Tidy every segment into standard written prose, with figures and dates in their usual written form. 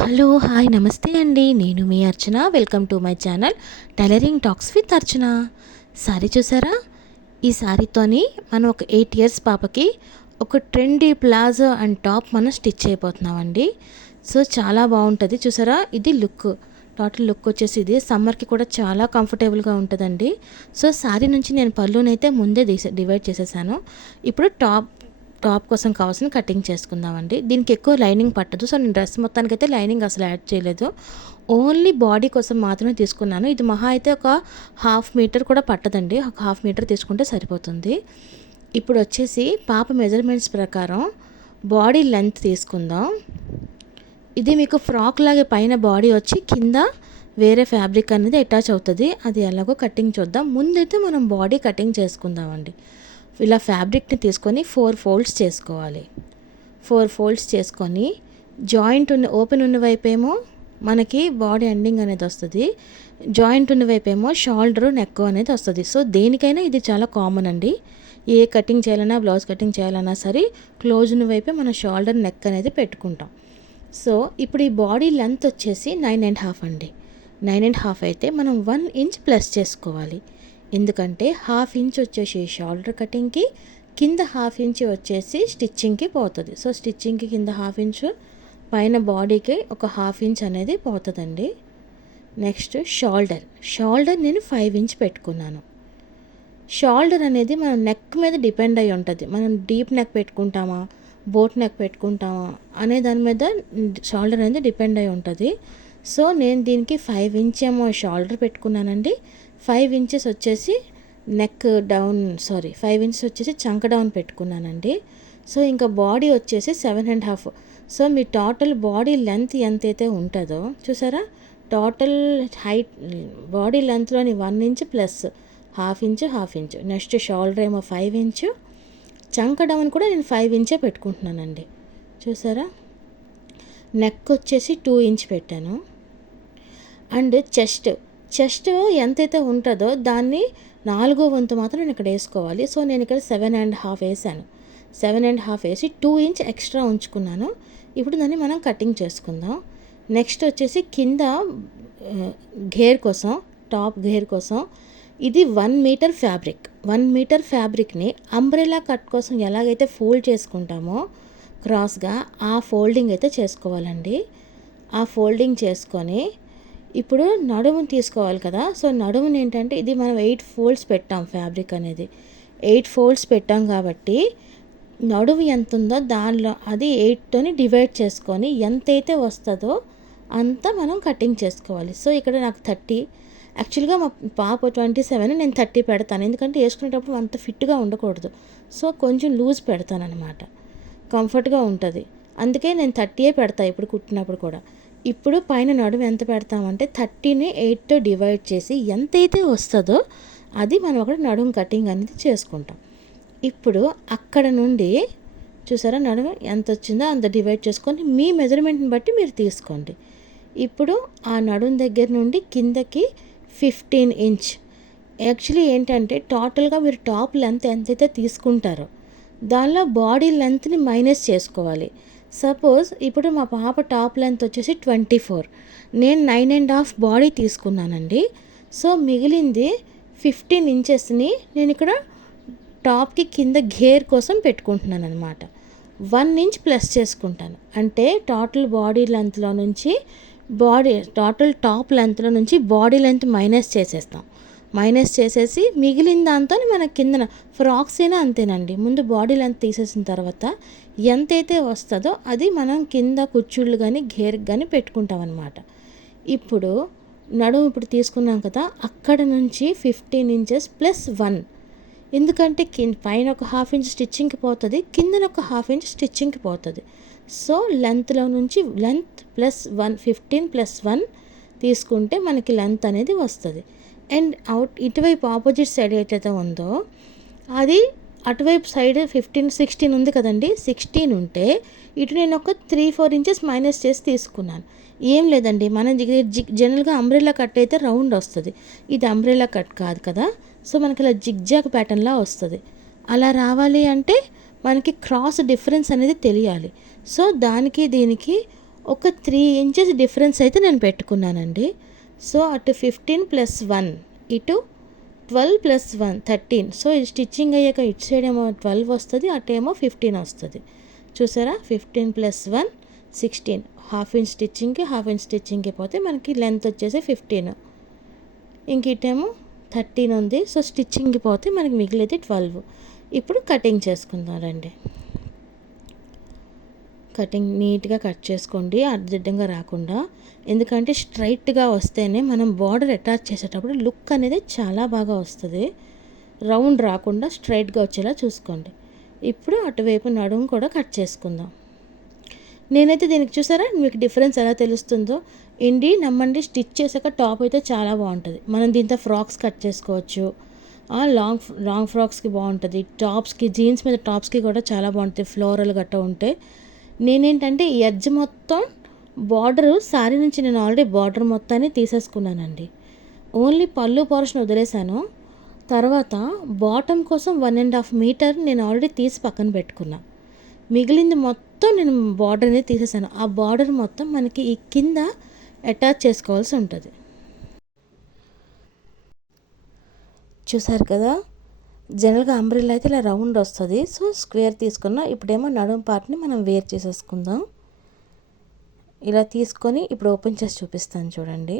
Hello hi నమస్తే అండి. నేను మీ Archana. Welcome to my channel tailoring talks with Archana. Sari చూసారా? ఈ సారీతోని మనం ఒక 8 ఇయర్స్ పాపకి ఒక ట్రెండీ ప్లాజో అండ్ టాప్ మనం స్టిచ్ అయిపోతున్నామండి. సో చాలా బాగుంటుంది చూసారా. ఇది లుక్, టోటల్ లుక్ వచ్చేసి ఇది సమ్మర్కి కూడా చాలా కంఫర్టబుల్గా ఉంటుందండి. సో సారీ నుంచి నేను పళ్ళునైతే ముందే డివైడ్ చేసేసాను. ఇప్పుడు టాప్ కోసం కావాల్సిన కటింగ్ చేసుకుందామండి. దీనికి ఎక్కువ లైనింగ్ పట్టదు. సో నేను డ్రెస్ మొత్తానికి అయితే లైనింగ్ అసలు యాడ్ చేయలేదు. ఓన్లీ బాడీ కోసం మాత్రమే తీసుకున్నాను. ఇది మహా అయితే ఒక 1/2 మీటర్ కూడా పట్టదండి. ఒక 1/2 మీటర్ తీసుకుంటే సరిపోతుంది. ఇప్పుడు వచ్చేసి పాప మెజర్మెంట్స్ ప్రకారం బాడీ లెంత్ తీసుకుందాం. ఇది మీకు ఫ్రాక్ లాగే పైన బాడీ వచ్చి కింద వేరే ఫ్యాబ్రిక్ అనేది అటాచ్ అవుతుంది. అది ఎలాగో కటింగ్ చూద్దాం. ముందైతే మనం బాడీ కటింగ్ చేసుకుందామండి. ఇలా ఫ్యాబ్రిక్ని తీసుకొని 4 ఫోల్డ్స్ చేసుకోవాలి. 4 ఫోల్డ్స్ చేసుకొని జాయింట్ ఓపెన్ ఉన్న వైపేమో మనకి బాడీ ఎండింగ్ అనేది వస్తుంది. జాయింట్ ఉన్న వైపేమో షోల్డర్ నెక్ అనేది వస్తుంది. సో దేనికైనా ఇది చాలా కామన్ అండి. ఏ కటింగ్ చేయాలన్నా, బ్లౌజ్ కటింగ్ చేయాలన్నా సరే క్లోజ్ ఉన్న వైపే మన షోల్డర్ నెక్ అనేది పెట్టుకుంటాం. సో ఇప్పుడు ఈ బాడీ లెంత్ వచ్చేసి 9.5 అండి. 9.5 అయితే మనం 1 ఇంచ్ ప్లస్ చేసుకోవాలి. ఎందుకంటే 1/2 ఇంచ్ వచ్చేసి షోల్డర్ కటింగ్కి, కింద 1/2 ఇంచ్ వచ్చేసి స్టిచ్చింగ్కి పోతుంది. సో స్టిచ్చింగ్కి కింద 1/2 ఇంచ్, పైన బాడీకి ఒక 1/2 ఇంచ్ అనేది పోతుందండి. నెక్స్ట్ షోల్డర్ నేను 5 ఇంచ్ పెట్టుకున్నాను. షోల్డర్ అనేది మన నెక్ మీద డిపెండ్ అయి ఉంటుంది. మనం డీప్ నెక్ పెట్టుకుంటామా, బోట్ నెక్ పెట్టుకుంటామా అనే దాని మీద షోల్డర్ అనేది డిపెండ్ అయి ఉంటుంది. సో నేను దీనికి 5 ఇంచ్ ఏమో షోల్డర్ పెట్టుకున్నానండి. 5 ఇంచెస్ వచ్చేసి నెక్ డౌన్ 5 ఇంచెస్ వచ్చేసి చంక డౌన్ పెట్టుకున్నానండి. సో ఇంకా బాడీ వచ్చేసి 7.5. సో మీ టోటల్ బాడీ లెంత్ ఎంతైతే ఉంటుందో చూసారా, టోటల్ హైట్ బాడీ లెంత్లోని 1 inch plus 1/2 inch. Next shoulder ఏమో 5 ఇంచ్, చంక డౌన్ కూడా నేను 5 ఇంచే పెట్టుకుంటున్నానండి. చూసారా, నెక్ వచ్చేసి 2 ఇంచ్ పెట్టాను. అండ్ చెస్ట్ ఎంతైతే ఉంటుందో దాన్ని 4వ వంతు మాత్రం నేను ఇక్కడ వేసుకోవాలి. సో నేను ఇక్కడ 7.5 వేసాను. 7.5 వేసి 2 ఇంచ్ ఎక్స్ట్రా ఉంచుకున్నాను. ఇప్పుడు దాన్ని మనం కటింగ్ చేసుకుందాం. నెక్స్ట్ వచ్చేసి కింద ఘేర్ కోసం, టాప్ ఘేర్ కోసం ఇది 1 మీటర్ ఫ్యాబ్రిక్. 1 మీటర్ ఫ్యాబ్రిక్ని అంబ్రెలా కట్ కోసం ఎలాగైతే ఫోల్డ్ చేసుకుంటామో క్రాస్గా ఆ ఫోల్డింగ్ అయితే చేసుకోవాలండి. ఆ ఫోల్డింగ్ చేసుకొని ఇప్పుడు నడుముని తీసుకోవాలి కదా. సో నడుముని ఏంటంటే ఇది మనం 8 ఫోల్డ్స్ పెట్టాం. ఫ్యాబ్రిక్ అనేది 8 ఫోల్డ్స్ పెట్టాం కాబట్టి నడుము ఎంత ఉందో దానిలో అది 8తోని డివైడ్ చేసుకొని ఎంతైతే వస్తుందో అంత మనం కటింగ్ చేసుకోవాలి. సో ఇక్కడ నాకు 30, యాక్చువల్గా మా పాప 27, నేను 30 పెడతాను. ఎందుకంటే వేసుకునేటప్పుడు అంత ఫిట్గా ఉండకూడదు. సో కొంచెం లూజ్ పెడతాను అనమాట, కంఫర్ట్గా ఉంటుంది. అందుకే నేను 30 పెడతాను ఇప్పుడు కుట్టినప్పుడు కూడా. ఇప్పుడు పైన నడుము ఎంత పెడతామంటే 30ని 8తో డివైడ్ చేసి ఎంతైతే వస్తుందో అది మనం అక్కడ నడుము కటింగ్ అనేది చేసుకుంటాం. ఇప్పుడు అక్కడ నుండి చూసారా నడుము ఎంత వచ్చిందో అంత డివైడ్ చేసుకొని మీ మెజర్మెంట్ని బట్టి మీరు తీసుకోండి. ఇప్పుడు ఆ నడుము దగ్గర నుండి కిందకి 15 ఇంచ్. యాక్చువల్లీ ఏంటంటే టోటల్గా మీరు టాప్ లెంత్ ఎంతైతే తీసుకుంటారో దానిలో బాడీ లెంత్ని మైనస్ చేసుకోవాలి. సపోజ్ ఇప్పుడు మా పాప టాప్ లెంత్ వచ్చేసి 24, నేను 9.5 బాడీ తీసుకున్నానండి. సో మిగిలింది 15 ఇంచెస్ని నేను ఇక్కడ టాప్కి కింద ఘేర్ కోసం పెట్టుకుంటున్నాను అనమాట. 1 ఇంచ్ ప్లస్ చేసుకుంటాను. అంటే టోటల్ బాడీ లెంత్లో నుంచి టోటల్ టాప్ లెంత్లో నుంచి బాడీ లెంత్ మైనస్ చేసేస్తాం. మైనస్ చేసేసి మిగిలిన దాంతో మన కిందన ఫ్రాక్స్ అయినా అంతేనండి. ముందు బాడీ లెంత్ తీసేసిన తర్వాత ఎంతైతే వస్తుందో అది మనం కింద కుచ్చుళ్ళు కానీ ఘేర్ కానీ పెట్టుకుంటాం అన్నమాట. ఇప్పుడు నడుము ఇప్పుడు తీసుకున్నాం కదా, అక్కడ నుంచి 15 ఇంచెస్ ప్లస్ 1. ఎందుకంటే పైన ఒక 1/2 ఇంచ్ స్టిచ్చింగ్కి పోతుంది, కిందన ఒక 1/2 ఇంచ్ స్టిచ్చింగ్కి పోతుంది. సో లెంత్లో నుంచి లెంత్ ప్లస్ 1, 15 ప్లస్ 1 తీసుకుంటే మనకి లెంత్ అనేది వస్తుంది. అండ్ ఇటువైపు ఆపోజిట్ సైడ్ ఏదైతే ఉందో అది అటువైపు సైడ్ 15, 16 ఉంది కదండి. 16 ఉంటే ఇటు నేను ఒక 3-4 ఇంచెస్ మైనస్ చేసి తీసుకున్నాను. ఏం లేదండి, మనం జనరల్గా అంబ్రెల్లా కట్ అయితే రౌండ్ వస్తుంది. ఇది అంబ్రెల్లా కట్ కాదు కదా. సో మనకి ఇలా జిగ్జాగ్ ప్యాటర్న్లా వస్తుంది. అలా రావాలి అంటే మనకి క్రాస్ డిఫరెన్స్ అనేది తెలియాలి. సో దానికి దీనికి ఒక 3 ఇంచెస్ డిఫరెన్స్ అయితే నేను పెట్టుకున్నానండి. సో అటు 15 ప్లస్ 1 ఇటు 12 ప్లస్ 1 13. సో ఇది స్టిచ్చింగ్ అయ్యాక ఇటు సైడ్ ఏమో 12 వస్తుంది, అటేమో 15 వస్తుంది. చూసారా 15 ప్లస్ 1 16. హాఫ్ ఇంచ్ స్టిచ్చింగ్కి హాఫ్ ఇంచ్ స్టిచ్చింగ్కి పోతే మనకి లెంత్ వచ్చేసి 15, ఇంక ఇటేమో 13 ఉంది. సో స్టిచ్చింగ్కి పోతే మనకి మిగిలేది 12. ఇప్పుడు కటింగ్ చేసుకుందాం రండి. కటింగ్ నీట్గా కట్ చేసుకోండి, అడ్డదిడ్డంగా రాకుండా. ఎందుకంటే స్ట్రైట్గా వస్తేనే మనం బార్డర్ అటాచ్ చేసేటప్పుడు లుక్ అనేది చాలా బాగా వస్తుంది. రౌండ్ రాకుండా స్ట్రైట్గా వచ్చేలా చూసుకోండి. ఇప్పుడు అటువైపు నడుము కూడా కట్ చేసుకుందాం. నేనైతే దీనికి చూసారా మీకు డిఫరెన్స్ ఎలా తెలుస్తుందో, నమ్మండి, స్టిచ్ చేశాక టాప్ అయితే చాలా బాగుంటుంది. మనం దీంతో ఫ్రాక్స్ కట్ చేసుకోవచ్చు, లాంగ్ ఫ్రాక్స్కి బాగుంటుంది, టాప్స్కి జీన్స్ మీద టాప్స్కి కూడా చాలా బాగుంటుంది, ఫ్లోరల్ గట్ట ఉంటే. నేనేంటంటే ఈ ఎడ్జ్ మొత్తం బార్డరు శారీ నుంచి నేను ఆల్రెడీ బార్డర్ మొత్తాన్ని తీసేసుకున్నానండి. ఓన్లీ పళ్ళు పోర్షన్ వదిలేశాను. తర్వాత బాటమ్ కోసం 1.5 మీటర్ నేను ఆల్రెడీ తీసి పక్కన పెట్టుకున్నా. మిగిలింది మొత్తం నేను బార్డర్ అనేది తీసేసాను. ఆ బార్డర్ మొత్తం మనకి ఈ కింద అటాచ్ చేసుకోవాల్సి ఉంటుంది. చూసారు కదా, జనరల్గా అంబ్రెల్లా అయితే ఇలా రౌండ్ వస్తుంది. సో స్క్వేర్ తీసుకున్నా. ఇప్పుడేమో నడుము పార్ట్ని మనం వేర్ చేసేసుకుందాం. ఇలా తీసుకొని ఇప్పుడు ఓపెన్ చేసి చూపిస్తాను చూడండి.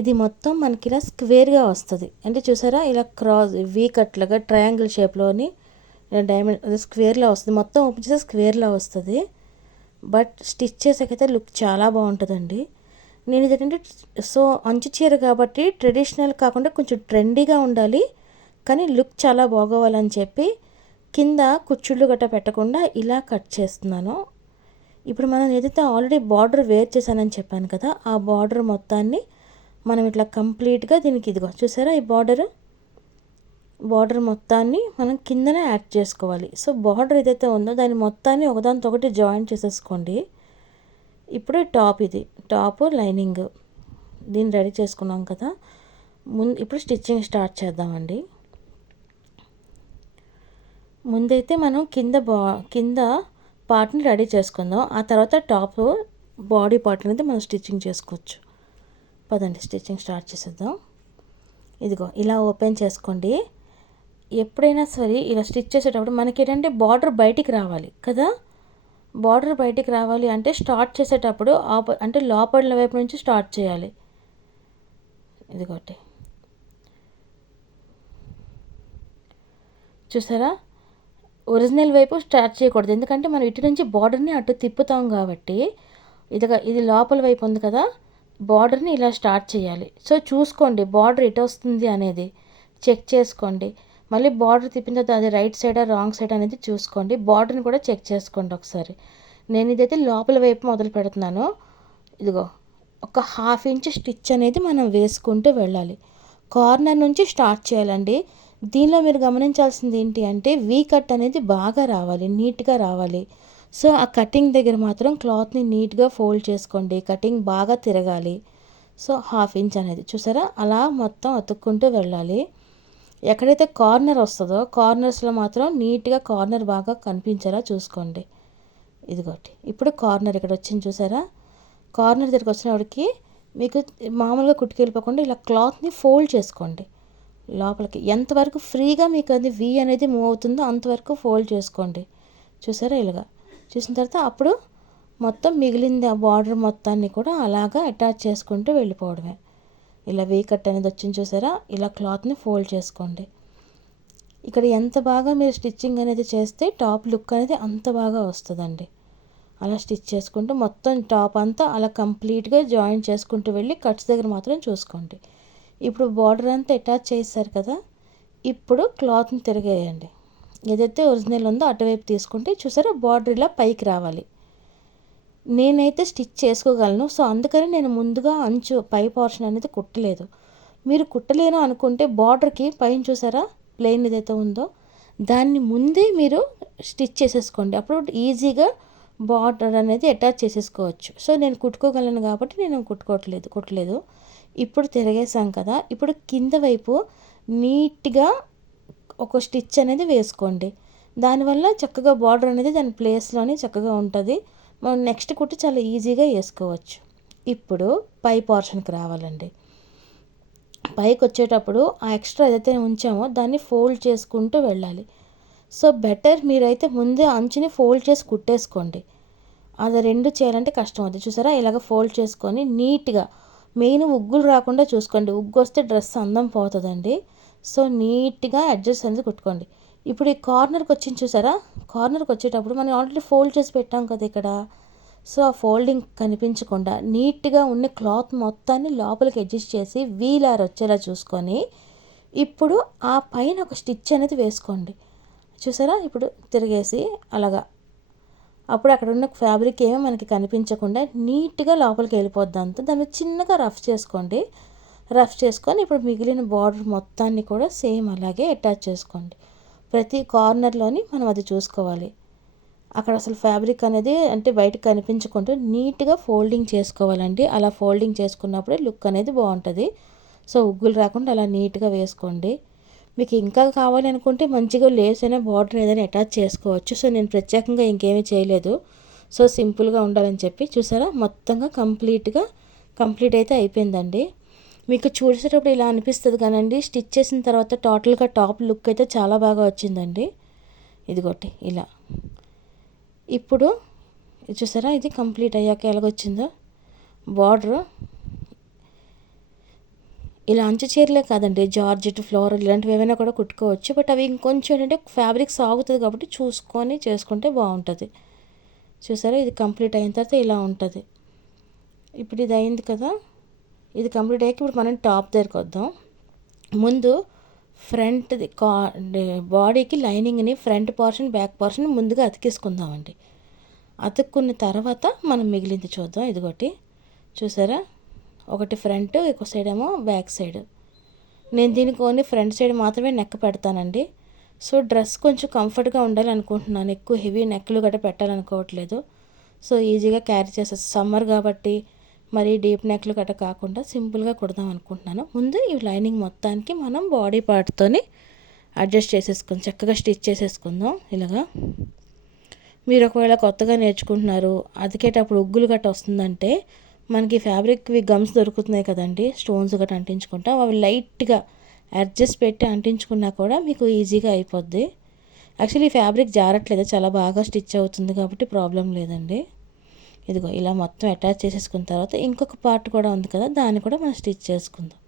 ఇది మొత్తం మనకి ఇలా స్క్వేర్గా వస్తుంది. అంటే చూసారా, ఇలా క్రాస్ వీ కట్లాగా ట్రయాంగిల్ షేప్లోని డైమండ్ స్క్వేర్లా వస్తుంది. మొత్తం ఓపెన్ చేస్తే స్క్వేర్లా వస్తుంది. బట్ స్టిచ్ చేసాకైతే లుక్ చాలా బాగుంటుందండి. నేను ఇదేంటంటే సో అంచు చీర కాబట్టి ట్రెడిషనల్ కాకుండా కొంచెం ట్రెండీగా ఉండాలి, కానీ లుక్ చాలా బాగోవాలని చెప్పి కింద కుచ్చుళ్ళు గట్ట పెట్టకుండా ఇలా కట్ చేస్తున్నాను. ఇప్పుడు మనం ఏదైతే ఆల్రెడీ బార్డర్ వేర్ చేశానని చెప్పాను కదా, ఆ బార్డర్ మొత్తాన్ని మనం ఇట్లా కంప్లీట్గా దీనికి ఇదిగో చూసారా, ఈ బార్డర్ మొత్తాన్ని మనం కిందనే యాడ్ చేసుకోవాలి. సో బార్డర్ ఏదైతే ఉందో దాని మొత్తాన్ని ఒకదానితో ఒకటి జాయిన్ చేసేసుకోండి. ఇప్పుడు ఇది టాప్ లైనింగ్ దీన్ని రెడీ చేసుకున్నాం కదా. ఇప్పుడు స్టిచ్చింగ్ స్టార్ట్ చేద్దామండి. ముందైతే మనం కింద పార్ట్ని రెడీ చేసుకుందాం. ఆ తర్వాత టాప్ బాడీ పార్ట్ అనేది మనం స్టిచ్చింగ్ చేసుకోవచ్చు. పదండి స్టిచ్చింగ్ స్టార్ట్ చేసేద్దాం. ఇదిగో ఇలా ఓపెన్ చేసుకోండి. ఎప్పుడైనా సరే ఇలా స్టిచ్ చేసేటప్పుడు మనకి ఏంటంటే బార్డర్ బయటికి రావాలి కదా. బార్డర్ బయటికి రావాలి అంటే స్టార్ట్ చేసేటప్పుడు అంటే లోపల వైపు నుంచి స్టార్ట్ చేయాలి. ఇదిగోటి చూసారా, ఒరిజినల్ వైపు స్టార్ట్ చేయకూడదు. ఎందుకంటే మనం ఇటు నుంచి బార్డర్ని అటు తిప్పుతాం కాబట్టి ఇది లోపల వైపు ఉంది కదా, బార్డర్ని ఇలా స్టార్ట్ చేయాలి. సో చూసుకోండి బార్డర్ ఇటు వస్తుంది అనేది చెక్ చేసుకోండి. మళ్ళీ బార్డర్ తిప్పిన తర్వాత అది రైట్ సైడా రాంగ్ సైడ్ అనేది చూసుకోండి. బార్డర్ని కూడా చెక్ చేసుకోండి ఒకసారి. నేను ఇదైతే లోపల వైపు మొదలు పెడుతున్నాను. ఇదిగో ఒక 1/2 ఇంచ్ స్టిచ్ అనేది మనం వేసుకుంటూ వెళ్ళాలి. కార్నర్ నుంచి స్టార్ట్ చేయాలండి. దీనిలో మీరు గమనించాల్సింది ఏంటి అంటే వీ కట్ అనేది బాగా రావాలి, నీట్గా రావాలి. సో ఆ కటింగ్ దగ్గర మాత్రం క్లాత్ని నీట్గా ఫోల్డ్ చేసుకోండి. కటింగ్ బాగా తిరగాలి. సో 1/2 ఇంచ్ అనేది చూసారా, అలా మొత్తం అతుక్కుంటూ వెళ్ళాలి. ఎక్కడైతే కార్నర్ వస్తుందో కార్నర్స్లో మాత్రం నీట్గా కార్నర్ బాగా కనిపించేలా చూసుకోండి. ఇదిగోటి ఇప్పుడు కార్నర్ ఇక్కడ వచ్చింది చూసారా, కార్నర్ దగ్గరికి వచ్చినప్పటికి మీకు మామూలుగా కుట్టుకెళ్ళిపోకుండా ఇలా క్లాత్ని ఫోల్డ్ చేసుకోండి లోపలికి. ఎంతవరకు ఫ్రీగా మీకు అది వీ అనేది మూవ్ అవుతుందో అంతవరకు ఫోల్డ్ చేసుకోండి. చూసారా, ఇలాగా చూసిన తర్వాత అప్పుడు మొత్తం మిగిలింది ఆ బార్డర్ మొత్తాన్ని కూడా అలాగా అటాచ్ చేసుకుంటూ వెళ్ళిపోవడమే. ఇలా వీ కట్ అనేది వచ్చింది చూసారా, ఇలా క్లాత్ని ఫోల్డ్ చేసుకోండి. ఇక్కడ ఎంత బాగా మీరు స్టిచ్చింగ్ అనేది చేస్తే టాప్ లుక్ అనేది అంత బాగా వస్తుందండి. అలా స్టిచ్ చేసుకుంటూ మొత్తం టాప్ అంతా అలా కంప్లీట్గా జాయిన్ చేసుకుంటూ వెళ్ళి కట్స్ దగ్గర మాత్రం చూసుకోండి. ఇప్పుడు బార్డర్ అంతా అటాచ్ చేశారు కదా, ఇప్పుడు క్లాత్ని తిరిగేయండి. ఏదైతే ఒరిజినల్ ఉందో అటువైపు తీసుకుంటే చూసారా బార్డర్ ఇలా పైకి రావాలి. నేనైతే స్టిచ్ చేసుకోగలను, సో అందుకని నేను ముందుగా అంచు పై పోర్షన్ అనేది కుట్టలేదు. మీరు కుట్టలేను అనుకుంటే బార్డర్కి పైన చూసారా ప్లెయిన్ ఏదైతే ఉందో దాన్ని ముందే మీరు స్టిచ్ చేసేసుకోండి. అప్పుడు ఈజీగా బార్డర్ అనేది అటాచ్ చేసేసుకోవచ్చు. సో నేను కుట్టుకోగలను కాబట్టి నేను కుట్టలేదు. ఇప్పుడు తిరిగేసాం కదా, ఇప్పుడు కింద వైపు నీట్గా ఒక స్టిచ్ అనేది వేసుకోండి. దానివల్ల చక్కగా బార్డర్ అనేది దాని ప్లేస్లోనే చక్కగా ఉంటుంది. మనం నెక్స్ట్ కుట్టు చాలా ఈజీగా వేసుకోవచ్చు. ఇప్పుడు పై పోర్షన్కి రావాలండి. పైకి వచ్చేటప్పుడు ఆ ఎక్స్ట్రా ఏదైతే ఉంచామో దాన్ని ఫోల్డ్ చేసుకుంటూ వెళ్ళాలి. సో బెటర్ మీరైతే ముందే అంచుని ఫోల్డ్ చేసి కుట్టేసుకోండి. అది రెండు చేయాలంటే కష్టం అవుతుంది. చూసారా, ఇలాగ ఫోల్డ్ చేసుకొని నీట్గా, మెయిన్ ఉగ్గులు రాకుండా చూసుకోండి. ఉగ్గు వస్తే డ్రెస్ అందం పోతుందండి. సో నీట్గా అడ్జస్ట్ అనేది కుట్టుకోండి. ఇప్పుడు ఈ కార్నర్కి వచ్చింది చూసారా, కార్నర్కి వచ్చేటప్పుడు మనం ఆల్రెడీ ఫోల్డ్ చేసి పెట్టాం కదా ఇక్కడ. సో ఆ ఫోల్డింగ్ కనిపించకుండా నీట్గా ఉన్న క్లాత్ మొత్తాన్ని లోపలికి అడ్జస్ట్ చేసి వీలార్ వచ్చేలా చూసుకొని ఇప్పుడు ఆ పైన ఒక స్టిచ్ అనేది వేసుకోండి. చూసారా, ఇప్పుడు తిరిగేసి అలాగా, అప్పుడు అక్కడ ఉన్న ఫ్యాబ్రిక్ ఏమో మనకి కనిపించకుండా నీట్గా లోపలికి వెళ్ళిపోద్ది. అంతా దాన్ని చిన్నగా రఫ్ చేసుకోండి. రఫ్ చేసుకొని ఇప్పుడు మిగిలిన బార్డర్ మొత్తాన్ని కూడా సేమ్ అలాగే అటాచ్ చేసుకోండి. ప్రతి కార్నర్లోని మనం అది చూసుకోవాలి. అక్కడ అసలు ఫ్యాబ్రిక్ అనేది అంటే బయటకు కనిపించకుండా నీట్గా ఫోల్డింగ్ చేసుకోవాలండి. అలా ఫోల్డింగ్ చేసుకున్నప్పుడే లుక్ అనేది బాగుంటుంది. సో ఉగ్గులు రాకుండా అలా నీట్గా వేసుకోండి. మీకు ఇంకా కావాలి అనుకుంటే మంచిగా లేస్ అయినా బార్డర్ ఏదైనా అటాచ్ చేసుకోవచ్చు. సో నేను ప్రత్యేకంగా ఇంకేమీ చేయలేదు. సో సింపుల్గా ఉండాలని చెప్పి చూసారా, మొత్తంగా కంప్లీట్ అయితే అయిపోయిందండి. మీకు చూసేటప్పుడు ఇలా అనిపిస్తుంది కానండి, స్టిచ్ చేసిన తర్వాత టోటల్గా టాప్ లుక్ అయితే చాలా బాగా వచ్చిందండి. ఇదిగోటి ఇలా. ఇప్పుడు చూసారా, ఇది కంప్లీట్ అయ్యాక ఎలాగొచ్చిందో బార్డరు. ఇలా అంచు చీరలే కాదండి, జార్జెట్, ఫ్లోరల్ ఇలాంటివి ఏమైనా కూడా కుట్టుకోవచ్చు. బట్ అవి ఇంకొంచెం ఏంటంటే ఫ్యాబ్రిక్ సాగుతుంది కాబట్టి చూసుకొని చేసుకుంటే బాగుంటుంది. చూసారా, ఇది కంప్లీట్ అయిన తర్వాత ఇలా ఉంటుంది. ఇప్పుడు ఇది అయింది కదా, ఇది కంప్లీట్ అయ్యాక ఇప్పుడు మనం టాప్ దగ్గరికి వద్దాం. ముందు ఫ్రంట్ది బాడీకి లైనింగ్ని ఫ్రంట్ పోర్షన్ బ్యాక్ పోర్షన్ ముందుగా అతికేసుకుందామండి. అతుక్కున్న తర్వాత మనం మిగిలింది చూద్దాం. ఇదిగోటి చూసారా, ఒకటి ఫ్రంట్, ఇంకో సైడ్ ఏమో బ్యాక్ సైడ్. నేను దీనికి ఓన్లీ ఫ్రంట్ సైడ్ మాత్రమే నెక్ పెడతానండి. సో డ్రెస్ కొంచెం కంఫర్ట్గా ఉండాలి అనుకుంటున్నాను, ఎక్కువ హెవీ నెక్లు గట్రా పెట్టాలనుకోవట్లేదు. సో ఈజీగా క్యారీ చేసేసి సమ్మర్ కాబట్టి మరీ డీప్ నెక్లు గట్రా కాకుండా సింపుల్గా కుడదాం అనుకుంటున్నాను. ముందు ఈ లైనింగ్ మొత్తానికి మనం బాడీ పార్ట్తోని అడ్జస్ట్ చేసేసుకుందాం, చక్కగా స్టిచ్ చేసేసుకుందాం ఇలాగా. మీరు ఒకవేళ కొత్తగా నేర్చుకుంటున్నారు, అతికేటప్పుడు ఉగ్గులు గట్ట వస్తుందంటే మనకి ఫ్యాబ్రిక్వి గమ్స్ దొరుకుతున్నాయి కదండి, స్టోన్స్ గట్రా అంటించుకుంటా, అవి లైట్గా అడ్జస్ట్ పెట్టి అంటించుకున్నా కూడా మీకు ఈజీగా అయిపోద్ది. యాక్చువల్లీ ఈ ఫ్యాబ్రిక్ జారట్లేదు, చాలా బాగా స్టిచ్ అవుతుంది కాబట్టి ప్రాబ్లం లేదండి. ఇదిగో ఇలా మొత్తం అటాచ్ చేసేసుకున్న తర్వాత ఇంకొక పార్ట్ కూడా ఉంది కదా, దాన్ని కూడా మనం స్టిచ్ చేసుకుందాం.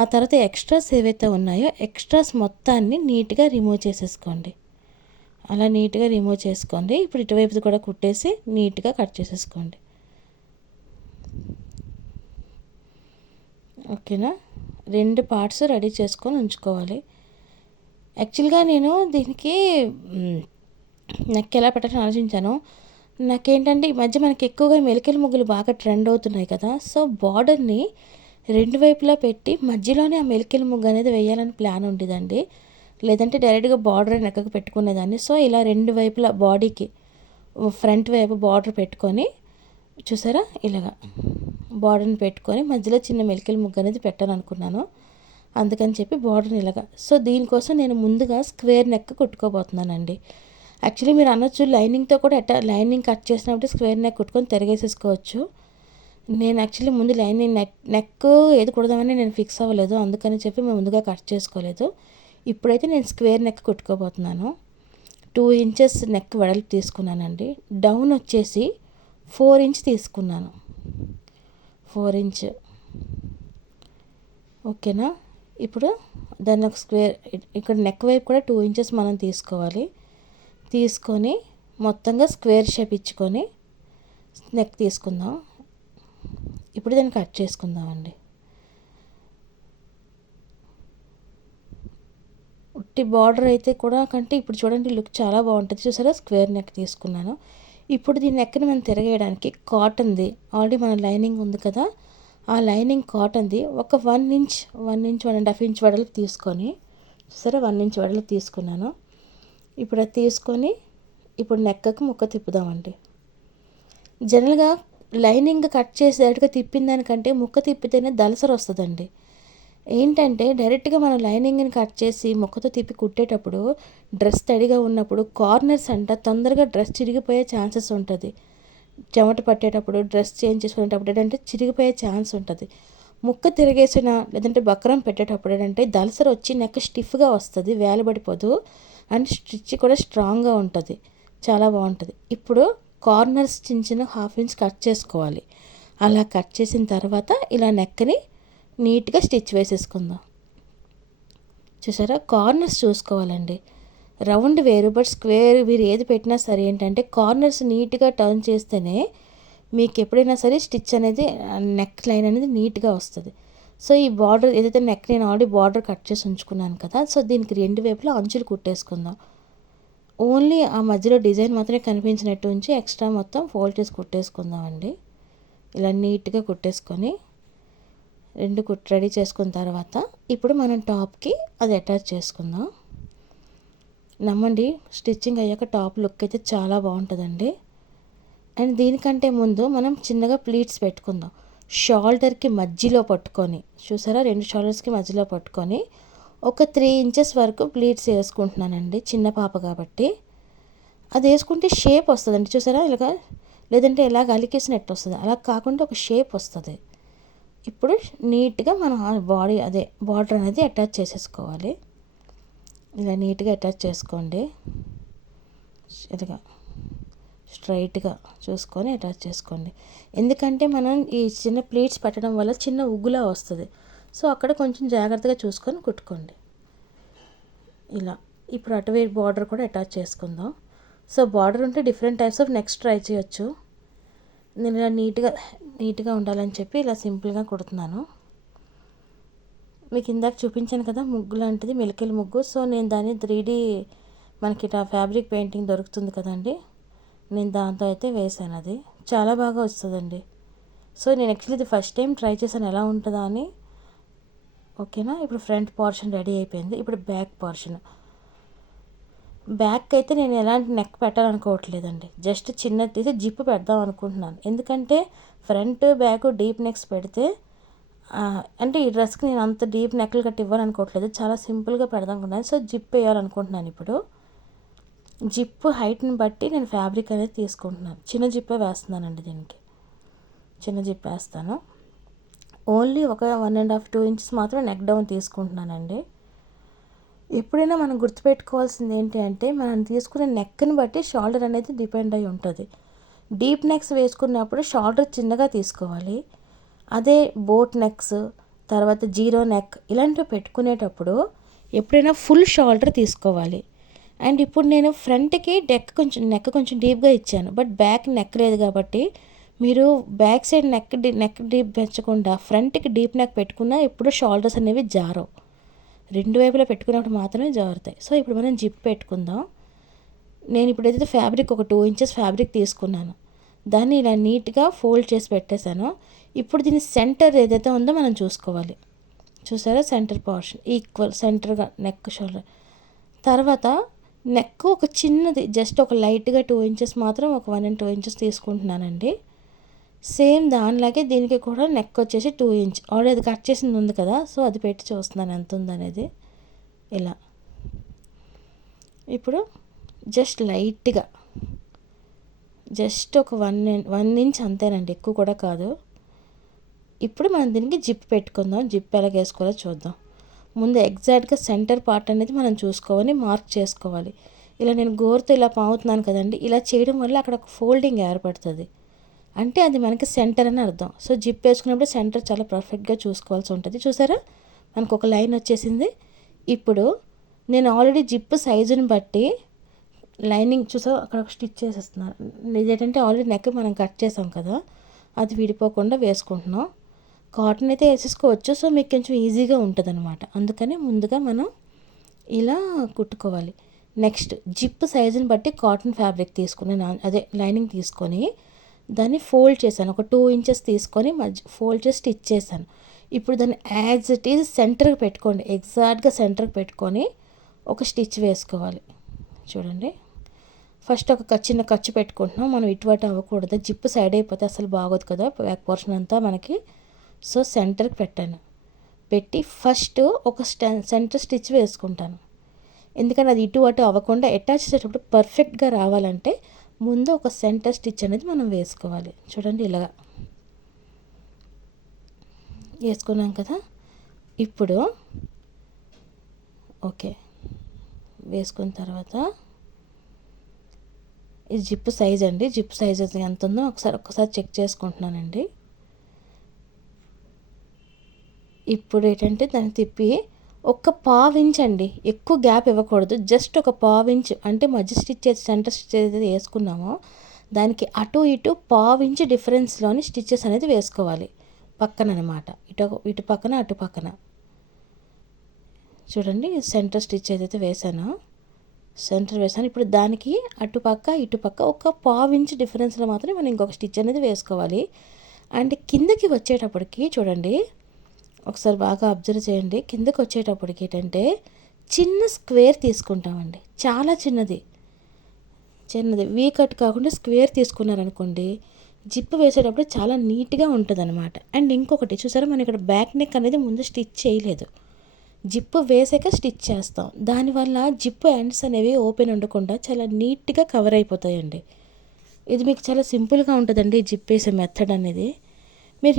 ఆ తర్వాత ఎక్స్ట్రాస్ ఏవైతే ఉన్నాయో ఎక్స్ట్రాస్ మొత్తాన్ని నీట్గా రిమూవ్ చేసేసుకోండి. అలా నీట్గా రిమూవ్ చేసుకోండి. ఇప్పుడు ఇటువైపు కూడా కుట్టేసి నీట్గా కట్ చేసేసుకోండి. ఓకేనా, రెండు పార్ట్స్ రెడీ చేసుకొని ఉంచుకోవాలి. యాక్చువల్గా నేను దీనికి నెక్ ఎలా పెట్టాలని ఆలోచించాను. నాకేంటంటే ఈ మధ్య మనకి ఎక్కువగా మెలికల ముగ్గులు బాగా ట్రెండ్ అవుతున్నాయి కదా. సో బార్డర్ని రెండు వైపులా పెట్టి మధ్యలోనే ఆ మెలికల ముగ్గు అనేది వేయాలని ప్లాన్ ఉండేదండి. లేదంటే డైరెక్ట్గా బార్డర్ నెక్కకు పెట్టుకునేదాన్ని. సో ఇలా రెండు వైపులా బాడీకి ఫ్రంట్ వైపు బార్డర్ పెట్టుకొని చూసారా, ఇలాగా బార్డర్ని పెట్టుకొని మధ్యలో చిన్న మెలికల ముగ్గు అనేది పెట్టాలనుకున్నాను. అందుకని చెప్పి బార్డర్ని ఇలాగా. సో దీనికోసం నేను ముందుగా స్క్వేర్ నెక్ కుట్టుకోబోతున్నానండి. యాక్చువల్లీ మీరు అనొచ్చు లైనింగ్తో కూడా లైనింగ్ కట్ చేసినప్పుడు స్క్వేర్ నెక్ కుట్టుకొని తిరగేసేసుకోవచ్చు. నేను యాక్చువల్లీ ముందు లైనింగ్ నెక్ ఏది కుడదామని నేను ఫిక్స్ అవ్వలేదు, అందుకని చెప్పి మేము ముందుగా కట్ చేసుకోలేదు. ఇప్పుడైతే నేను స్క్వేర్ నెక్ కుట్టుకోబోతున్నాను. 2 ఇంచెస్ నెక్ వెడల్పు తీసుకున్నానండి. డౌన్ వచ్చేసి 4 ఇంచ్ తీసుకున్నాను. 4 ఇంచ్ ఓకేనా. ఇప్పుడు దాన్ని ఒక స్క్వేర్, ఇక్కడ నెక్ వైపు కూడా 2 ఇంచెస్ మనం తీసుకోవాలి. తీసుకొని మొత్తంగా స్క్వేర్ షేప్ ఇచ్చుకొని నెక్ తీసుకుందాం. ఇప్పుడు దాన్ని కట్ చేసుకుందామండి. ఉట్టి బార్డర్ అయితే కూడా కంటే ఇప్పుడు చూడండి లుక్ చాలా బాగుంటుంది. చూసారా, స్క్వేర్ నెక్ తీసుకున్నాను. ఇప్పుడు దీని నెక్ని మనం తిరగేయడానికి కాటన్ది ఆల్రెడీ మన లైనింగ్ ఉంది కదా, ఆ లైనింగ్ కాటన్ది ఒక 1 ఇంచ్ 1.5 ఇంచ్ వెడల్పు తీసుకొని, చూసారా 1 ఇంచ్ వెడల్పు తీసుకున్నాను. ఇప్పుడు అది తీసుకొని ఇప్పుడు నెక్కకు ముక్క తిప్పుదామండి. జనరల్గా లైనింగ్ కట్ చేసేటట్టుగా తిప్పిన దానికంటే ముక్క తిప్పితేనే దలసరి వస్తుందండి. ఏంటంటే డైరెక్ట్గా మనం లైనింగ్ని కట్ చేసి ముక్కతో తిప్పి కుట్టేటప్పుడు డ్రెస్ తడిగా ఉన్నప్పుడు కార్నర్స్ అంట తొందరగా డ్రెస్ చిరిగిపోయే ఛాన్సెస్ ఉంటుంది. చెమట పట్టేటప్పుడు డ్రెస్ చేంజ్ చేసుకునేటప్పుడు ఏంటంటే చిరిగిపోయే ఛాన్స్ ఉంటుంది. ముక్క తిరిగేసిన లేదంటే బక్రం పెట్టేటప్పుడు ఏంటంటే దలసర వచ్చి నెక్ స్టిఫ్గా వస్తుంది, వేలబడిపోదు అండ్ స్టిచ్ కూడా స్ట్రాంగ్గా ఉంటుంది, చాలా బాగుంటుంది. ఇప్పుడు కార్నర్స్ చిన్న చిన్న 1/2 ఇంచ్ కట్ చేసుకోవాలి. అలా కట్ చేసిన తర్వాత ఇలా నెక్ని నీట్గా స్టిచ్ వేసేసుకుందాం. చూసారా, కార్నర్స్ చూసుకోవాలండి. రౌండ్ వేరు, బట్ స్క్వేర్ మీరు ఏది పెట్టినా సరే ఏంటంటే కార్నర్స్ నీట్గా టర్న్ చేస్తేనే మీకు ఎప్పుడైనా సరే స్టిచ్ అనేది నెక్ లైన్ అనేది నీట్గా వస్తుంది. సో ఈ బార్డర్ ఏదైతే నెక్ నేను ఆల్రెడీ బార్డర్ కట్ చేసి ఉంచుకున్నాను కదా, సో దీనికి 2 వైపులా అంచులు కుట్టేసుకుందాం. ఓన్లీ ఆ మధ్యలో డిజైన్ మాత్రమే కనిపించినట్టు ఉంచి ఎక్స్ట్రా మొత్తం ఫోల్డ్ చేసి కుట్టేసుకుందాం అండి. ఇలా నీట్గా కుట్టేసుకొని 2 రెడీ చేసుకున్న తర్వాత ఇప్పుడు మనం టాప్కి అది అటాచ్ చేసుకుందాం. నమ్మండి, స్టిచ్చింగ్ అయ్యాక టాప్ లుక్ అయితే చాలా బాగుంటుందండి. అండ్ దీనికంటే ముందు మనం చిన్నగా ప్లీట్స్ పెట్టుకుందాం. షోల్డర్కి మధ్యలో పట్టుకొని, చూసారా, 2 షోల్డర్స్కి మధ్యలో పట్టుకొని ఒక 3 ఇంచెస్ వరకు ప్లీట్స్ వేసుకుంటున్నానండి. చిన్న పాప కాబట్టి అది వేసుకుంటే షేప్ వస్తుందండి. చూసారా, ఇలాగ లేదంటే ఇలాగ అలికేసినట్టు వస్తుంది, అలా కాకుండా ఒక షేప్ వస్తుంది. ఇప్పుడు నీట్గా మనం బాడీ అదే బార్డర్ అనేది అటాచ్ చేసేసుకోవాలి. ఇలా నీట్గా అటాచ్ చేసుకోండి. ఇలాగా స్ట్రైట్గా చూసుకొని అటాచ్ చేసుకోండి. ఎందుకంటే మనం ఈ చిన్న ప్లీట్స్ పెట్టడం వల్ల చిన్న ఉగ్గులా వస్తుంది. సో అక్కడ కొంచెం జాగ్రత్తగా చూసుకొని కుట్టుకోండి. ఇలా ఇప్పుడు అటువైపు బార్డర్ కూడా అటాచ్ చేసుకుందాం. సో బార్డర్ ఉంటే different types of next try చేయొచ్చు. నేను ఇలా నీట్గా ఉండాలని చెప్పి ఇలా సింపుల్గా కుడుతున్నాను. మీకు ఇందాక చూపించాను కదా ముగ్గు లాంటిది, మెలికల ముగ్గు. సో నేను దాన్ని 3D మనకి ఇట్లా ఫ్యాబ్రిక్ పెయింటింగ్ దొరుకుతుంది కదండి, నేను దాంతో అయితే వేసాను. అది చాలా బాగా వస్తుందండి. సో నేను యాక్చువల్లీ ఇది ఫస్ట్ టైం ట్రై చేశాను ఎలా ఉంటుందా అని. ఓకేనా, ఇప్పుడు ఫ్రంట్ పోర్షన్ రెడీ అయిపోయింది. ఇప్పుడు బ్యాక్ పోర్షన్. బ్యాక్ అయితే నేను ఎలాంటి నెక్ పెట్టాలనుకోవట్లేదండి, జస్ట్ చిన్నది అయితే జిప్ పెడదాం అనుకుంటున్నాను. ఎందుకంటే ఫ్రంట్ బ్యాక్ డీప్ నెక్స్ పెడితే అంటే ఈ డ్రెస్కి నేను అంత డీప్ నెక్లు కట్టి ఇవ్వాలనుకోవట్లేదు, చాలా సింపుల్గా పెడదాం అనుకున్నాను. సో జిప్ వేయాలనుకుంటున్నాను. ఇప్పుడు జిప్ హైట్ని బట్టి నేను ఫ్యాబ్రిక్ అనేది తీసుకుంటున్నాను. చిన్న జిప్పే వేస్తున్నానండి, దీనికి చిన్న జిప్ వేస్తాను. ఓన్లీ ఒక 1.5-2 ఇంచెస్ మాత్రం నెక్ డౌన్ తీసుకుంటున్నానండి. ఎప్పుడైనా మనం గుర్తుపెట్టుకోవాల్సింది ఏంటి అంటే మనం తీసుకునే నెక్ని బట్టి షోల్డర్ అనేది డిపెండ్ అయి ఉంటుంది. డీప్ నెక్స్ వేసుకున్నప్పుడు షోల్డర్ చిన్నగా తీసుకోవాలి. అదే బోట్ నెక్స్, తర్వాత జీరో నెక్ ఇలాంటివి పెట్టుకునేటప్పుడు ఎప్పుడైనా ఫుల్ షోల్డర్ తీసుకోవాలి. అండ్ ఇప్పుడు నేను ఫ్రంట్కి నెక్ కొంచెం డీప్గా ఇచ్చాను, బట్ బ్యాక్ నెక్ లేదు కాబట్టి మీరు బ్యాక్ సైడ్ నెక్ డీప్ పెంచకుండా ఫ్రంట్కి డీప్ నెక్ పెట్టుకున్నా ఎప్పుడు షోల్డర్స్ అనేవి జారవు. 2 వైపులా పెట్టుకున్నప్పుడు మాత్రమే జారుతాయి. సో ఇప్పుడు మనం జిప్ పెట్టుకుందాం. నేను ఇప్పుడు ఏదైతే ఫ్యాబ్రిక్ ఒక 2 ఇంచెస్ ఫ్యాబ్రిక్ తీసుకున్నాను, దాన్ని ఇలా నీట్గా ఫోల్డ్ చేసి పెట్టేశాను. ఇప్పుడు దీని సెంటర్ ఏదైతే ఉందో మనం చూసుకోవాలి. చూసారా, సెంటర్ పోర్షన్ ఈక్వల్ సెంటర్గా నెక్ షోల్డర్. తర్వాత నెక్ ఒక చిన్నది జస్ట్ ఒక లైట్గా 2 ఇంచెస్ మాత్రం, ఒక 1.2 ఇంచెస్ తీసుకుంటున్నానండి. సేమ్ దానిలాగే దీనికి కూడా నెక్ వచ్చేసి 2 ఇంచ్ ఆల్రెడీ అది కట్ చేసింది ఉంది కదా, సో అది పెట్టి చూస్తున్నాను ఎంత ఉందనేది. ఇలా ఇప్పుడు జస్ట్ లైట్గా జస్ట్ ఒక 1 ఇంచ్ అంతేనండి, ఎక్కువ కూడా కాదు. ఇప్పుడు మనం దీనికి జిప్ పెట్టుకుందాం. జిప్ ఎలా వేసుకోవాలో చూద్దాం. ముందు ఎగ్జాక్ట్గా సెంటర్ పార్ట్ అనేది మనం చూసుకోవాలి, మార్క్ చేసుకోవాలి. ఇలా నేను గోరుతో ఇలా పావుతున్నాను కదండి, ఇలా చేయడం వల్ల అక్కడ ఒక ఫోల్డింగ్ ఏర్పడుతుంది, అంటే అది మనకి సెంటర్ అని అర్థం. సో జిప్ వేసుకున్నప్పుడు సెంటర్ చాలా పర్ఫెక్ట్గా చూసుకోవాల్సి ఉంటుంది. చూసారా, మనకు ఒక లైన్ వచ్చేసింది. ఇప్పుడు నేను ఆల్రెడీ జిప్ సైజుని బట్టి లైనింగ్ చూసా అక్కడ ఒక స్టిచ్ చేసేస్తున్నాను. ఇదేంటంటే ఆల్రెడీ నెక్ మనం కట్ చేసాం కదా, అది విడిపోకుండా వేసుకుంటున్నాం. కాటన్ అయితే వేసేసుకోవచ్చు, సో మీకు కొంచెం ఈజీగా ఉంటుంది అనమాట. అందుకని ముందుగా మనం ఇలా కుట్టుకోవాలి. నెక్స్ట్ జిప్ సైజుని బట్టి కాటన్ ఫ్యాబ్రిక్ తీసుకుని అదే లైనింగ్ తీసుకొని దాన్ని ఫోల్డ్ చేశాను. ఒక 2 ఇంచెస్ తీసుకొని ఫోల్డ్ చేసి స్టిచ్ చేశాను. ఇప్పుడు దాన్ని యాజ్ ఇట్ ఈజ్ సెంటర్కి పెట్టుకోండి, ఎగ్జాక్ట్గా సెంటర్కి పెట్టుకొని ఒక స్టిచ్ వేసుకోవాలి. చూడండి, ఫస్ట్ ఒక చిన్న ఖర్చు పెట్టుకుంటున్నాం. మనం ఇటువంటి అవ్వకూడదు, జిప్ సైడ్ అయిపోతే అసలు బాగోదు కదా బ్యాక్ పోర్షన్ అంతా మనకి. సో సెంటర్కి పెట్టి ఫస్ట్ ఒక సెంటర్ స్టిచ్ వేసుకుంటాను. ఎందుకంటే అది ఇటు అటు అవ్వకుండా అటాచ్ చేసేటప్పుడు పర్ఫెక్ట్గా రావాలంటే ముందు ఒక సెంటర్ స్టిచ్ అనేది మనం వేసుకోవాలి. చూడండి ఇలాగా వేసుకున్నాం కదా. ఇప్పుడు ఓకే వేసుకున్న తర్వాత ఇది జిప్ సైజ్ అండి. జిప్ సైజ్ ఎంత ఉందో ఒక్కసారి చెక్ చేసుకుంటున్నానండి. ఇప్పుడు ఏంటంటే దాన్ని తిప్పి ఒక పావించ్ అండి, ఎక్కువ గ్యాప్ ఇవ్వకూడదు. జస్ట్ ఒక పావించ్ అంటే మధ్య స్టిచ్ సెంటర్ స్టిచ్ ఏదైతే వేసుకున్నామో దానికి అటు ఇటు పావించ్ డిఫరెన్స్లోని స్టిచ్చెస్ అనేది వేసుకోవాలి పక్కన అనమాట. ఇటు పక్కన అటు పక్కన చూడండి సెంటర్ స్టిచ్ ఏదైతే వేసానో సెంటర్ వేసాను. ఇప్పుడు దానికి అటుపక్క ఇటుపక్క ఒక పావించ్ డిఫరెన్స్లో మాత్రమే మనం ఇంకొక స్టిచ్ అనేది వేసుకోవాలి. అండ్ కిందకి వచ్చేటప్పటికి చూడండి, ఒకసారి బాగా అబ్జర్వ్ చేయండి. కిందకి వచ్చేటప్పటికి ఏంటంటే చిన్న స్క్వేర్ తీసుకుంటామండి, చాలా చిన్నది వీ కట్ కాకుండా స్క్వేర్ తీసుకున్నారనుకోండి, జిప్ వేసేటప్పుడు చాలా నీట్గా ఉంటుంది అనమాట. అండ్ ఇంకొకటి చూసారా, మనం ఇక్కడ బ్యాక్ నెక్ అనేది ముందు స్టిచ్ చేయలేదు, జిప్పు వేసాక స్టిచ్ చేస్తాం. దానివల్ల జిప్పు ఎండ్స్ అనేవి ఓపెన్ ఉండకుండా చాలా నీట్గా కవర్ అయిపోతాయండి. ఇది మీకు చాలా సింపుల్గా ఉంటుందండి జిప్ వేసే మెథడ్ అనేది. మీరు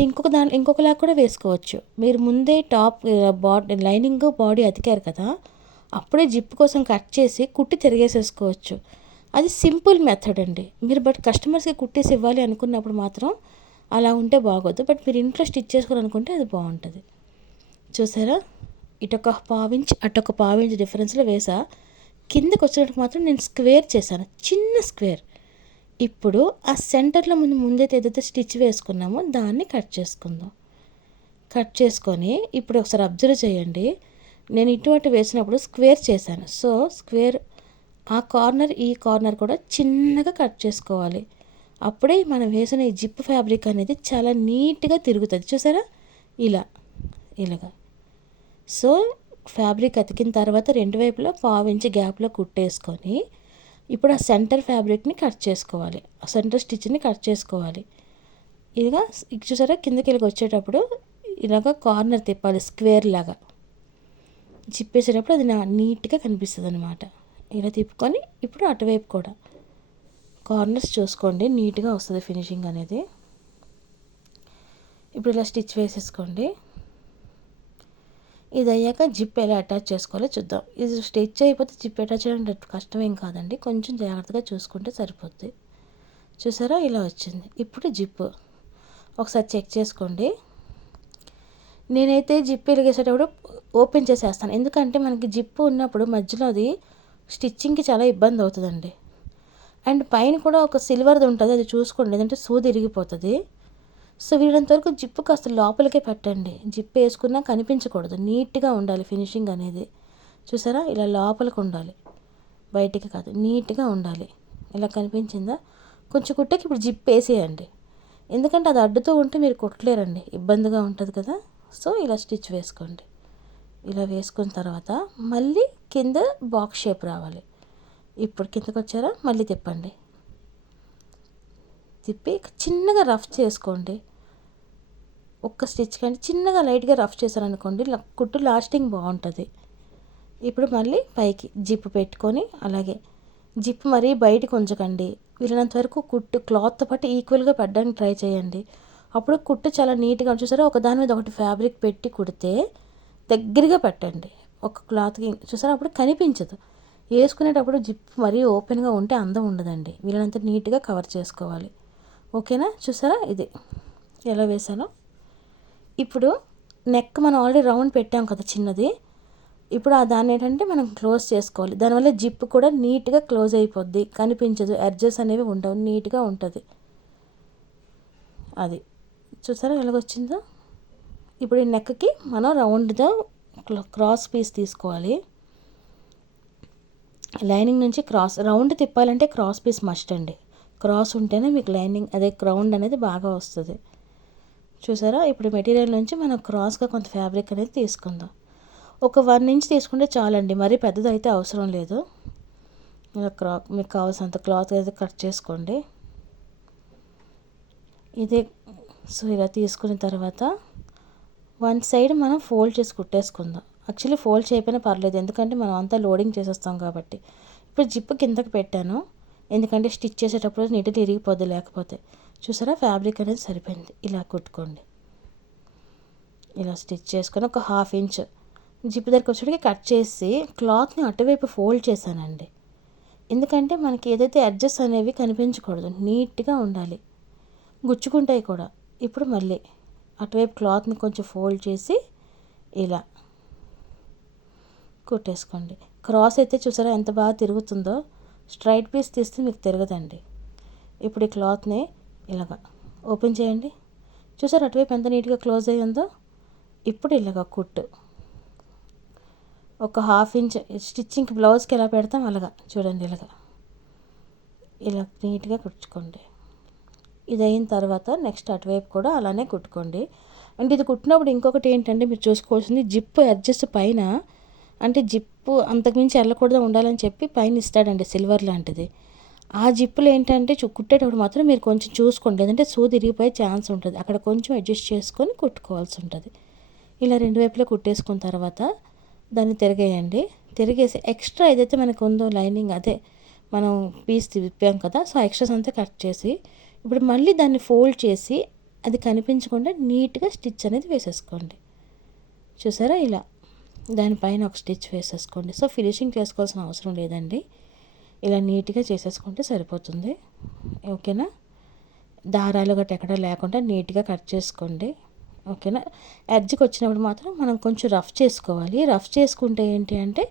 ఇంకొకలా కూడా వేసుకోవచ్చు. మీరు ముందే టాప్ లైనింగ్ బాడీ అతికారు కదా, అప్పుడే జిప్ కోసం కట్ చేసి కుట్టి తిరిగేసేసుకోవచ్చు. అది సింపుల్ మెథడ్ అండి. మీరు కస్టమర్స్కి కుట్టేసి ఇవ్వాలి అనుకున్నప్పుడు మాత్రం అలా ఉంటే బాగోదు. మీరు ఇంట్లో స్టిచ్ చేసుకుని అనుకుంటే అది బాగుంటుంది. చూసారా, ఇటొక పావించ్ అటొక పావించ్ డిఫరెన్స్లో వేసా. కిందకి వచ్చినట్టు మాత్రం నేను స్క్వేర్ చేశాను, చిన్న స్క్వేర్. ఇప్పుడు ఆ సెంటర్లో ముందైతే ఏదైతే స్టిచ్ వేసుకున్నామో దాన్ని కట్ చేసుకుందాం. కట్ చేసుకొని ఇప్పుడు ఒకసారి అబ్జర్వ్ చేయండి, నేను ఇటువంటి వేసినప్పుడు స్క్వేర్ చేశాను. సో స్క్వేర్ ఆ కార్నర్ ఈ కార్నర్ కూడా చిన్నగా కట్ చేసుకోవాలి. అప్పుడే మనం వేసిన ఈ జిప్ ఫ్యాబ్రిక్ అనేది చాలా నీట్గా తిరుగుతుంది. చూసారా, ఇలాగా. సో ఫ్యాబ్రిక్ అతికిన తర్వాత రెండు వైపులా పావించి గ్యాప్లో కుట్టేసుకొని ఇప్పుడు ఆ సెంటర్ ఫ్యాబ్రిక్ని కట్ చేసుకోవాలి, ఆ సెంటర్ స్టిచ్ని కట్ చేసుకోవాలి. ఇదిగా చూసారా, కిందకి వెళ్ళి వచ్చేటప్పుడు ఇలాగ కార్నర్ తిప్పాలి స్క్వేర్ లాగా. జిప్పేసేటప్పుడు అది నీట్గా కనిపిస్తుంది అనమాట. ఇలా తిప్పుకొని ఇప్పుడు అటువైపు కూడా కార్నర్స్ చూసుకోండి, నీట్గా వస్తుంది ఫినిషింగ్ అనేది. ఇప్పుడు ఇలా స్టిచ్ వేసేసుకోండి. ఇది అయ్యాక జిప్ ఎలా అటాచ్ చేసుకోవాలో చూద్దాం. ఇది స్టిచ్ అయిపోతే జిప్ అటాచ్ చేయడం కష్టమేం కాదండి, కొంచెం జాగ్రత్తగా చూసుకుంటే సరిపోద్ది. చూసారా, ఇలా వచ్చింది. ఇప్పుడు జిప్ ఒకసారి చెక్ చేసుకోండి. నేనైతే జిప్ వెలిగేసేటప్పుడు ఓపెన్ చేసేస్తాను, ఎందుకంటే మనకి జిప్ ఉన్నప్పుడు మధ్యలో అది స్టిచ్చింగ్కి చాలా ఇబ్బంది అవుతుందండి. అండ్ పైన కూడా ఒక సిల్వర్ది ఉంటుంది, అది చూసుకోండి, లేదంటే సూది ఇరిగిపోతుంది. సో వీళ్ళంత వరకు జిప్పు కాస్త లోపలికే పెట్టండి. జిప్ వేసుకున్నా కనిపించకూడదు, నీట్గా ఉండాలి ఫినిషింగ్ అనేది. చూసారా, ఇలా లోపలికి ఉండాలి, బయటికి కాదు, నీట్గా ఉండాలి. ఇలా కనిపించిందా? కొంచెం కుట్టకి ఇప్పుడు జిప్ వేసేయండి, ఎందుకంటే అది అడ్డుతూ ఉంటే మీరు కుట్టలేరండి, ఇబ్బందిగా ఉంటుంది కదా. సో ఇలా స్టిచ్ వేసుకోండి. ఇలా వేసుకున్న తర్వాత మళ్ళీ కింద బాక్స్ షేప్ రావాలి. ఇప్పుడు కిందకు వచ్చారా, మళ్ళీ తిప్పండి. తిప్పి చిన్నగా రఫ్ చేసుకోండి. ఒక్క స్టిచ్ కానీ చిన్నగా లైట్గా రఫ్ చేశారనుకోండి, కుట్టు లాస్టింగ్ బాగుంటుంది. ఇప్పుడు మళ్ళీ పైకి జిప్ పెట్టుకొని, అలాగే జిప్ మరీ బయటకు ఉంచకండి. వీళ్ళనంత వరకు కుట్టు క్లాత్తో పాటు ఈక్వల్గా పెట్టడానికి ట్రై చేయండి. అప్పుడు కుట్టు చాలా నీట్గా చూసారా, ఒకదాని మీద ఒకటి ఫ్యాబ్రిక్ పెట్టి కుడితే దగ్గరగా పెట్టండి ఒక క్లాత్కి. చూసారా, అప్పుడు కనిపించదు. వేసుకునేటప్పుడు జిప్ మరీ ఓపెన్గా ఉంటే అందం ఉండదండి. వీళ్ళనంత నీట్గా కవర్ చేసుకోవాలి. ఓకేనా, చూసారా ఇది ఎలా వేసానో. ఇప్పుడు నెక్ మనం ఆల్రెడీ రౌండ్ పెట్టాం కదా చిన్నది, ఇప్పుడు దాన్ని ఏంటంటే మనం క్లోజ్ చేసుకోవాలి. దానివల్ల జిప్ కూడా నీట్గా క్లోజ్ అయిపోద్ది, కనిపించదు, ఎడ్జెస్ అనేవి ఉండవు, నీట్గా ఉంటుంది. అది చూసారా ఎలాగొచ్చిందో. ఇప్పుడు ఈ నెక్కి మనం రౌండ్తో క్రాస్ పీస్ తీసుకోవాలి. లైనింగ్ నుంచి రౌండ్ తిప్పాలంటే క్రాస్ పీస్ మస్ట్ అండి. క్రాస్ ఉంటేనే మీకు లైనింగ్ రౌండ్ అనేది బాగా వస్తుంది. చూసారా, ఇప్పుడు మెటీరియల్ నుంచి మనం క్రాస్గా కొంత ఫ్యాబ్రిక్ అనేది తీసుకుందాం. ఒక 1 ఇంచ్ తీసుకుంటే చాలండి, మరీ పెద్దదైతే అవసరం లేదు. ఇలా మీకు కావాల్సినంత క్లాత్ అయితే కట్ చేసుకోండి. ఇదే సో ఇలా తీసుకున్న తర్వాత వన్ సైడ్ మనం ఫోల్డ్ చేసి కుట్టేసుకుందాం. యాక్చువల్లీ ఫోల్డ్ చేయకపోయినా పర్లేదు, ఎందుకంటే మనం అంతా లోడింగ్ చేసేస్తాం కాబట్టి. ఇప్పుడు జిప్ కిందకి పెట్టాను, ఎందుకంటే స్టిచ్ చేసేటప్పుడు నీట్గా తిరిగిపోద్ది లేకపోతే. చూసారా ఫ్యాబ్రిక్ అనేది సరిపోయింది. ఇలా కుట్టుకోండి. ఇలా స్టిచ్ చేసుకొని ఒక 1/2 ఇంచ్ జిప్ దగ్గరికి వచ్చేటికి కట్ చేసి క్లాత్ని అటువైపు ఫోల్డ్ చేశానండి. ఎందుకంటే మనకి ఏదైతే ఎడ్జెస్ అనేవి కనిపించకూడదు, నీట్గా ఉండాలి, గుచ్చుకుంటాయి కూడా. ఇప్పుడు మళ్ళీ అటువైపు క్లాత్ని కొంచెం ఫోల్డ్ చేసి ఇలా కుట్టేసుకోండి. క్రాస్ అయితే చూసారా ఎంత బాగా తిరుగుతుందో, స్ట్రైట్ పీస్ తీస్తే మీకు తిరగదండి. ఇప్పుడు ఈ క్లాత్ని ఇలాగా ఓపెన్ చేయండి. చూసారా అటువైపు ఎంత నీట్గా క్లోజ్ అయ్యిందో. ఇప్పుడు ఇలాగా కుట్టు ఒక 1/2 ఇంచ్ స్టిచ్చింగ్కి బ్లౌజ్కి ఎలా పెడతాం అలాగా చూడండి. ఇలా నీట్గా కుట్టుకోండి. ఇది అయిన తర్వాత నెక్స్ట్ అటువైపు కూడా అలానే కుట్టుకోండి. అంటే ఇది కుట్టినప్పుడు ఇంకొకటి ఏంటంటే మీరు చూసుకోవాల్సింది, జిప్ అడ్జస్ట్ పైన, అంటే జిప్పు అంతకుమించి వెళ్ళకూడదు ఉండాలని చెప్పి పైన ఇస్తాడండి సిల్వర్ లాంటిది. ఆ జిప్పులు ఏంటంటే కుట్టేటప్పుడు మాత్రం మీరు కొంచెం చూసుకోండి, లేదంటే సూది ఇరిగిపోయే ఛాన్స్ ఉంటుంది. అక్కడ కొంచెం అడ్జస్ట్ చేసుకొని కుట్టుకోవాల్సి ఉంటుంది. ఇలా 2 వైపులా కుట్టేసుకున్న తర్వాత దాన్ని తిరిగేయండి. తిరిగేసి ఎక్స్ట్రా ఏదైతే మనకు ఉందో లైనింగ్, అదే మనం పీస్ తిప్పాం కదా, సో ఎక్స్ట్రాస్ అంతా కట్ చేసి ఇప్పుడు మళ్ళీ దాన్ని ఫోల్డ్ చేసి అది కనిపించకుండా నీట్గా స్టిచ్ అనేది వేసేసుకోండి. చూసారా ఇలా దానిపైన ఒక స్టిచ్ వేసేసుకోండి. సో ఫినిషింగ్ చేసుకోవాల్సిన అవసరం లేదండి, ఇలా నీట్గా చేసేసుకుంటే సరిపోతుంది. ఓకేనా? దారాలు గట్ట ఎక్కడ లేకుండా నీట్గా కట్ చేసుకోండి. ఓకేనా? ఎడ్జ్కి వచ్చినప్పుడు మాత్రం మనం కొంచెం రఫ్ చేసుకోవాలి. రఫ్ చేసుకుంటే ఏంటి అంటే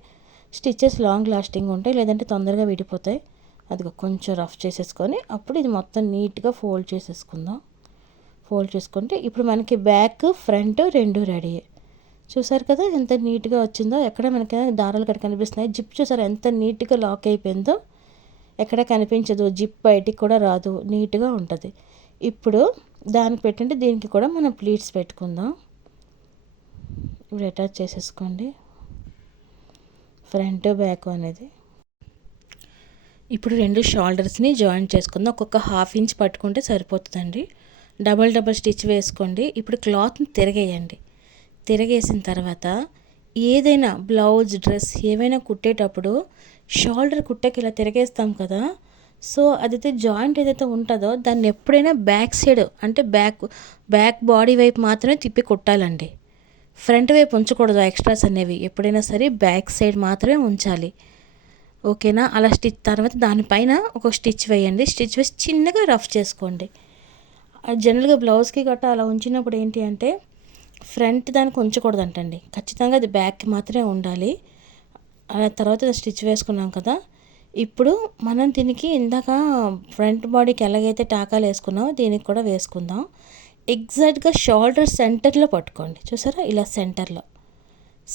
స్టిచ్చెస్ లాంగ్ లాస్టింగ్ ఉంటాయి, లేదంటే తొందరగా విడిపోతాయి. అది కొంచెం రఫ్ చేసేసుకొని అప్పుడు ఇది మొత్తం నీట్గా ఫోల్డ్ చేసేసుకుందాం. ఫోల్డ్ చేసుకుంటే ఇప్పుడు మనకి బ్యాక్ ఫ్రంట్ రెండు రెడీ. చూసారు కదా ఎంత నీట్గా వచ్చిందో. ఎక్కడ మనకి దారాలు కట్ట కనిపిస్తున్నాయి. జిప్ చూసారు ఎంత నీట్గా లాక్ అయిపోయిందో, ఎక్కడ కనిపించదు, జిప్ బయటికి కూడా రాదు, నీట్గా ఉంటుంది. ఇప్పుడు దానికి పెట్టండి, దీనికి కూడా మనం ప్లీట్స్ పెట్టుకుందాం. ఇప్పుడు అటాచ్ చేసేసుకోండి ఫ్రంట్ బ్యాక్ అనేది. ఇప్పుడు రెండు షోల్డర్స్ని జాయిన్ చేసుకుందాం. ఒక్కొక్క 1/2 ఇంచ్ పట్టుకుంటే సరిపోతుందండి. డబల్ స్టిచ్ వేసుకోండి. ఇప్పుడు క్లాత్ని తిరగేయండి. తిరగేసిన తర్వాత ఏదైనా బ్లౌజ్, డ్రెస్ ఏవైనా కుట్టేటప్పుడు షోల్డర్ కుట్టకి ఇలా తిరగేస్తాం కదా, సో అదైతే జాయింట్ ఏదైతే ఉంటుందో దాన్ని ఎప్పుడైనా బ్యాక్ సైడ్, అంటే బ్యాక్ బాడీ వైపు మాత్రమే తిప్పి కుట్టాలండి. ఫ్రంట్ వైపు ఉంచకూడదు. ఎక్స్ట్రాస్ అనేవి ఎప్పుడైనా సరే బ్యాక్ సైడ్ మాత్రమే ఉంచాలి. ఓకేనా? అలా స్టిచ్ తర్వాత దానిపైన ఒక స్టిచ్ వేయండి. స్టిచ్ వేసి చిన్నగా రఫ్ చేసుకోండి. జనరల్గా బ్లౌజ్కి గట్టా అలా ఉంచినప్పుడు ఏంటి అంటే ఫ్రంట్ దానికి ఉంచకూడదంటండి, ఖచ్చితంగా అది బ్యాక్కి మాత్రమే ఉండాలి. అలా తర్వాత స్టిచ్ వేసుకున్నాం కదా, ఇప్పుడు మనం దీనికి ఇందాక ఫ్రంట్ బాడీకి ఎలాగైతే టాకాలు వేసుకున్నామో దీనికి కూడా వేసుకుందాం. ఎగ్జాక్ట్గా షోల్డర్ సెంటర్లో పట్టుకోండి. చూసారా ఇలా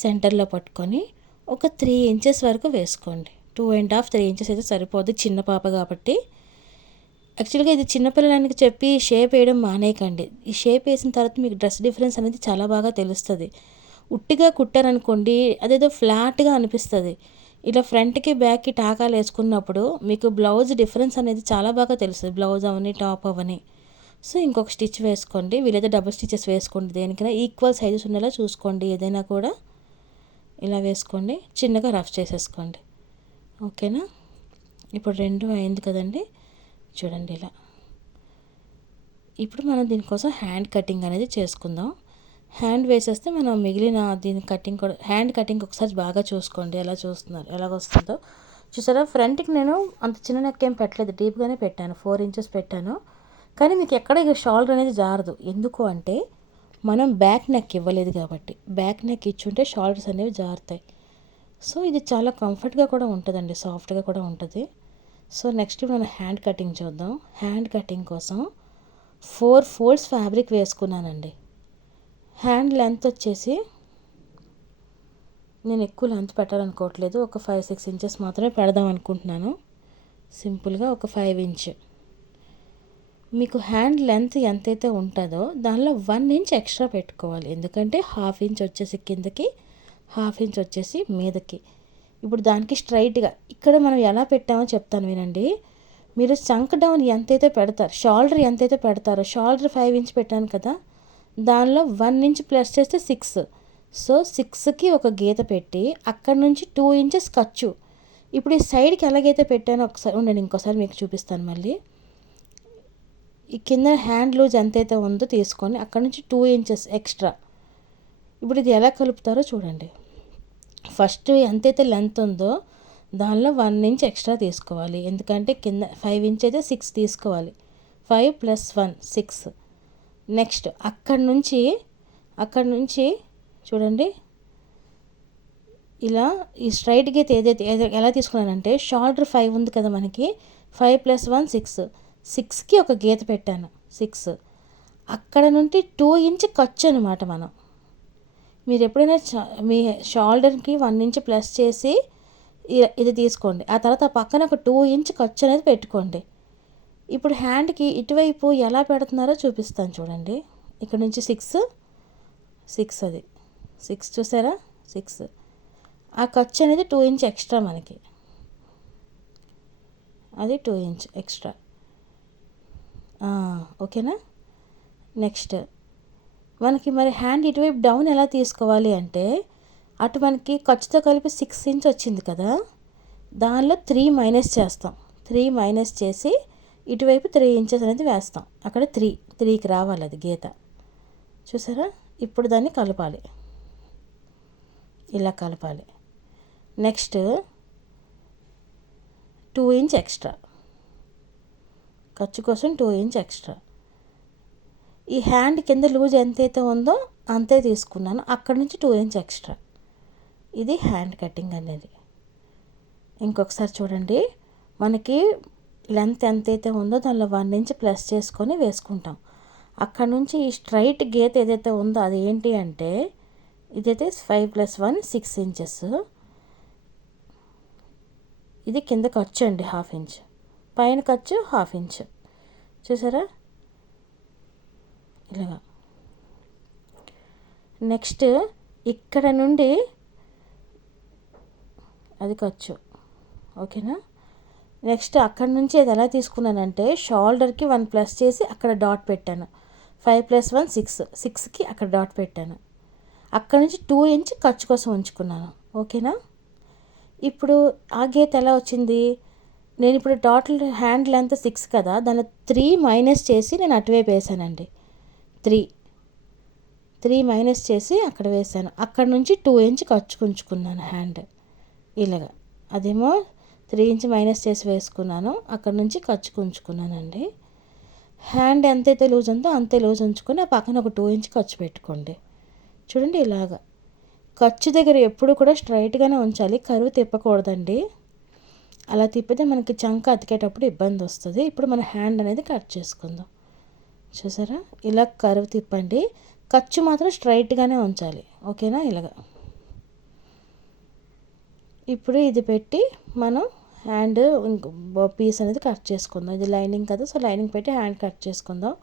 సెంటర్లో పట్టుకొని ఒక 3 ఇంచెస్ వరకు వేసుకోండి. 2.5 3 ఇంచెస్ అయితే సరిపోద్ది, చిన్న పాప కాబట్టి. యాక్చువల్గా ఇది చిన్నపిల్లలకి చెప్పి షేప్ వేయడం మానేయకండి. ఈ షేప్ వేసిన తర్వాత మీకు డ్రెస్ డిఫరెన్స్ అనేది చాలా బాగా తెలుస్తుంది. ఉట్టిగా కుట్టారనుకోండి అదేదో ఫ్లాట్గా అనిపిస్తుంది. ఇలా ఫ్రంట్కి బ్యాక్కి టాకాలు వేసుకున్నప్పుడు మీకు బ్లౌజ్ డిఫరెన్స్ అనేది చాలా బాగా తెలుస్తుంది, బ్లౌజ్ అవని టాప్ అవని. సో ఇంకొక స్టిచ్ వేసుకోండి. వీలైతే డబుల్ స్టిచెస్ వేసుకోండి. దేనికైనా ఈక్వల్ సైజెస్ ఉండేలా చూసుకోండి. ఏదైనా కూడా ఇలా వేసుకోండి, చిన్నగా రఫ్ చేసేసుకోండి. ఓకేనా? ఇప్పుడు 2 అయింది కదండి, చూడండి ఇలా. ఇప్పుడు మనం దీనికోసం హ్యాండ్ కటింగ్ అనేది చేసుకుందాం. హ్యాండ్ వేసేస్తే మనం మిగిలిన దీని కటింగ్ కూడా, హ్యాండ్ కటింగ్ ఒకసారి బాగా చూసుకోండి ఎలాగొస్తుందో. చూసారా ఫ్రంట్కి నేను అంత చిన్న నెక్ ఏం పెట్టలేదు, డీప్గానే పెట్టాను, 4 ఇంచెస్ పెట్టాను. కానీ మీకు ఎక్కడ ఇక షోల్డర్ అనేది జారదు. ఎందుకు అంటే మనం బ్యాక్ నెక్ ఇవ్వలేదు కాబట్టి. బ్యాక్ నెక్ ఇచ్చుంటే షోల్డర్స్ అనేవి జారుతాయి. సో ఇది చాలా కంఫర్ట్గా కూడా ఉంటుందండి, సాఫ్ట్గా కూడా ఉంటుంది. సో నెక్స్ట్ మనం హ్యాండ్ కటింగ్ చూద్దాం. హ్యాండ్ కటింగ్ కోసం 4 ఫోల్డ్స్ ఫ్యాబ్రిక్ వేసుకున్నానండి. హ్యాండ్ లెంత్ వచ్చేసి నేను ఎక్కువ లెంత్ పెట్టాలనుకోవట్లేదు, ఒక 5-6 ఇంచెస్ మాత్రమే పెడదాం అనుకుంటున్నాను. సింపుల్గా ఒక 5 ఇంచ్. మీకు హ్యాండ్ లెంత్ ఎంతైతే ఉంటుందో దానిలో 1 ఇంచ్ ఎక్స్ట్రా పెట్టుకోవాలి. ఎందుకంటే 1/2 ఇంచ్ వచ్చేసి కిందకి, 1/2 ఇంచ్ వచ్చేసి మీదకి. ఇప్పుడు దానికి స్ట్రైట్గా ఇక్కడ మనం ఎలా పెట్టామో చెప్తాను వినండి. మీరు చంక్ డౌన్ ఎంతైతే పెడతారు, షోల్డర్ ఎంతైతే పెడతారో, షోల్డర్ 5 ఇంచ్ పెట్టాను కదా, దానిలో 1 ఇంచ్ ప్లస్ చేస్తే 6. సో 6కి ఒక గీత పెట్టి అక్కడ నుంచి 2 ఇంచెస్ ఖర్చు. ఇప్పుడు ఈ సైడ్కి ఎలాగైతే పెట్టానో ఒకసారి ఉండండి, ఇంకోసారి మీకు చూపిస్తాను మళ్ళీ. ఈ కింద హ్యాండ్ లూజ్ ఎంతైతే ఉందో తీసుకొని అక్కడ నుంచి 2 ఇంచెస్ ఎక్స్ట్రా. ఇప్పుడు ఇది ఎలా కలుపుతారో చూడండి. ఫస్ట్ ఎంతైతే లెంత్ ఉందో దానిలో 1 ఇంచ్ ఎక్స్ట్రా తీసుకోవాలి. ఎందుకంటే కింద 5 ఇంచ్ అయితే 6 తీసుకోవాలి. 5 + 1 6. నెక్స్ట్ అక్కడ నుంచి చూడండి, ఇలా ఈ స్ట్రైట్ గీత ఏదైతే ఎలా తీసుకున్నానంటే షోల్డర్ 5 ఉంది కదా మనకి, 5 + 1 6. 6కి ఒక గీత పెట్టాను, 6. అక్కడ నుండి 2 ఇంచ్ ఖర్చు అనమాట. మీరు ఎప్పుడైనా మీ షోల్డర్కి 1 ఇంచ్ ప్లస్ చేసి ఇది తీసుకోండి. ఆ తర్వాత పక్కన ఒక 2 ఇంచ్ ఖర్చు అనేది పెట్టుకోండి. ఇప్పుడు హ్యాండ్కి ఇటువైపు ఎలా పెడుతున్నారో చూపిస్తాను చూడండి. ఇక్కడ నుంచి 6 అది 6 చూసారా, 6. ఆ ఖర్చు అనేది 2 ఇంచ్ ఎక్స్ట్రా మనకి, అది 2 ఇంచ్ ఎక్స్ట్రా. ఓకేనా. నెక్స్ట్ మనకి మరి హ్యాండ్ ఇటువైపు డౌన్ ఎలా తీసుకోవాలి అంటే, అటు మనకి ఖర్చుతో కలిపి 6 ఇంచ్ వచ్చింది కదా, దానిలో 3 మైనస్ చేస్తాం. 3 మైనస్ చేసి ఇటువైపు 3 ఇంచెస్ అనేది వేస్తాం. అక్కడ 3కి రావాలి అది గీత, చూసారా. ఇప్పుడు దాన్ని కలపాలి, ఇలా కలపాలి. నెక్స్ట్ 2 ఇంచ్ ఎక్స్ట్రా, ఖర్చు కోసం 2 ఇంచ్ ఎక్స్ట్రా. ఈ హ్యాండ్ కింద లూజ్ ఎంతైతే ఉందో అంతే తీసుకున్నాను, అక్కడ నుంచి 2 ఇంచ్ ఎక్స్ట్రా. ఇది హ్యాండ్ కటింగ్ అనేది. ఇంకొకసారి చూడండి, మనకి లెంత్ ఎంతైతే ఉందో దానిలో 1 ఇంచ్ ప్లస్ చేసుకొని వేసుకుంటాం. అక్కడ నుంచి ఈ స్ట్రైట్ గీత ఏదైతే ఉందో అది ఏంటి అంటే, ఇదైతే 5 + 1 6 ఇంచెస్. ఇది కింద ఖర్చు అండి, 1/2 ఇంచ్. పైన ఖర్చు 1/2 ఇంచ్, చూసారా ఇలాగా. నెక్స్ట్ ఇక్కడ నుండి అది ఖర్చు, ఓకేనా. నెక్స్ట్ అక్కడ నుంచి అది ఎలా తీసుకున్నానంటే, షోల్డర్కి 1 ప్లస్ చేసి అక్కడ డాట్ పెట్టాను. 5 + 1 6, 6కి అక్కడ డాట్ పెట్టాను. అక్కడ నుంచి 2 ఇంచ్ ఖర్చు కోసం ఉంచుకున్నాను, ఓకేనా. ఇప్పుడు ఆ గీత ఎలా వచ్చింది, నేను ఇప్పుడు టోటల్ హ్యాండ్ లెంత్ 6 కదా, దానిలో 3 మైనస్ చేసి నేను అటువైపు వేసానండి. 3 మైనస్ చేసి అక్కడ వేసాను. అక్కడ నుంచి 2 ఇంచ్ ఖర్చు ఉంచుకున్నాను హ్యాండ్, ఇలాగా. అదేమో 3 ఇంచ్ మైనస్ చేసి వేసుకున్నాను, అక్కడ నుంచి ఖర్చు ఉంచుకున్నానండి. హ్యాండ్ ఎంతైతే లూజ్ ఉందో అంతే లూజ్ ఉంచుకొని ఆ పక్కన ఒక 2 ఇంచ్ ఖర్చు పెట్టుకోండి. చూడండి ఇలాగా. ఖర్చు దగ్గర ఎప్పుడు కూడా స్ట్రైట్గానే ఉంచాలి, కరువు తిప్పకూడదండి. అలా తిప్పితే మనకి చంక అతికేటప్పుడు ఇబ్బంది వస్తుంది. ఇప్పుడు మన హ్యాండ్ అనేది కట్ చేసుకుందాం. చూసారా, ఇలా కరువు తిప్పండి, ఖర్చు మాత్రం స్ట్రైట్గానే ఉంచాలి, ఓకేనా. ఇలాగా ఇప్పుడు ఇది పెట్టి మనం హ్యాండ్ పీస్ అనేది కట్ చేసుకుందాం. ఇది లైనింగ్ కదా, సో లైనింగ్ పెట్టి హ్యాండ్ కట్ చేసుకుందాం.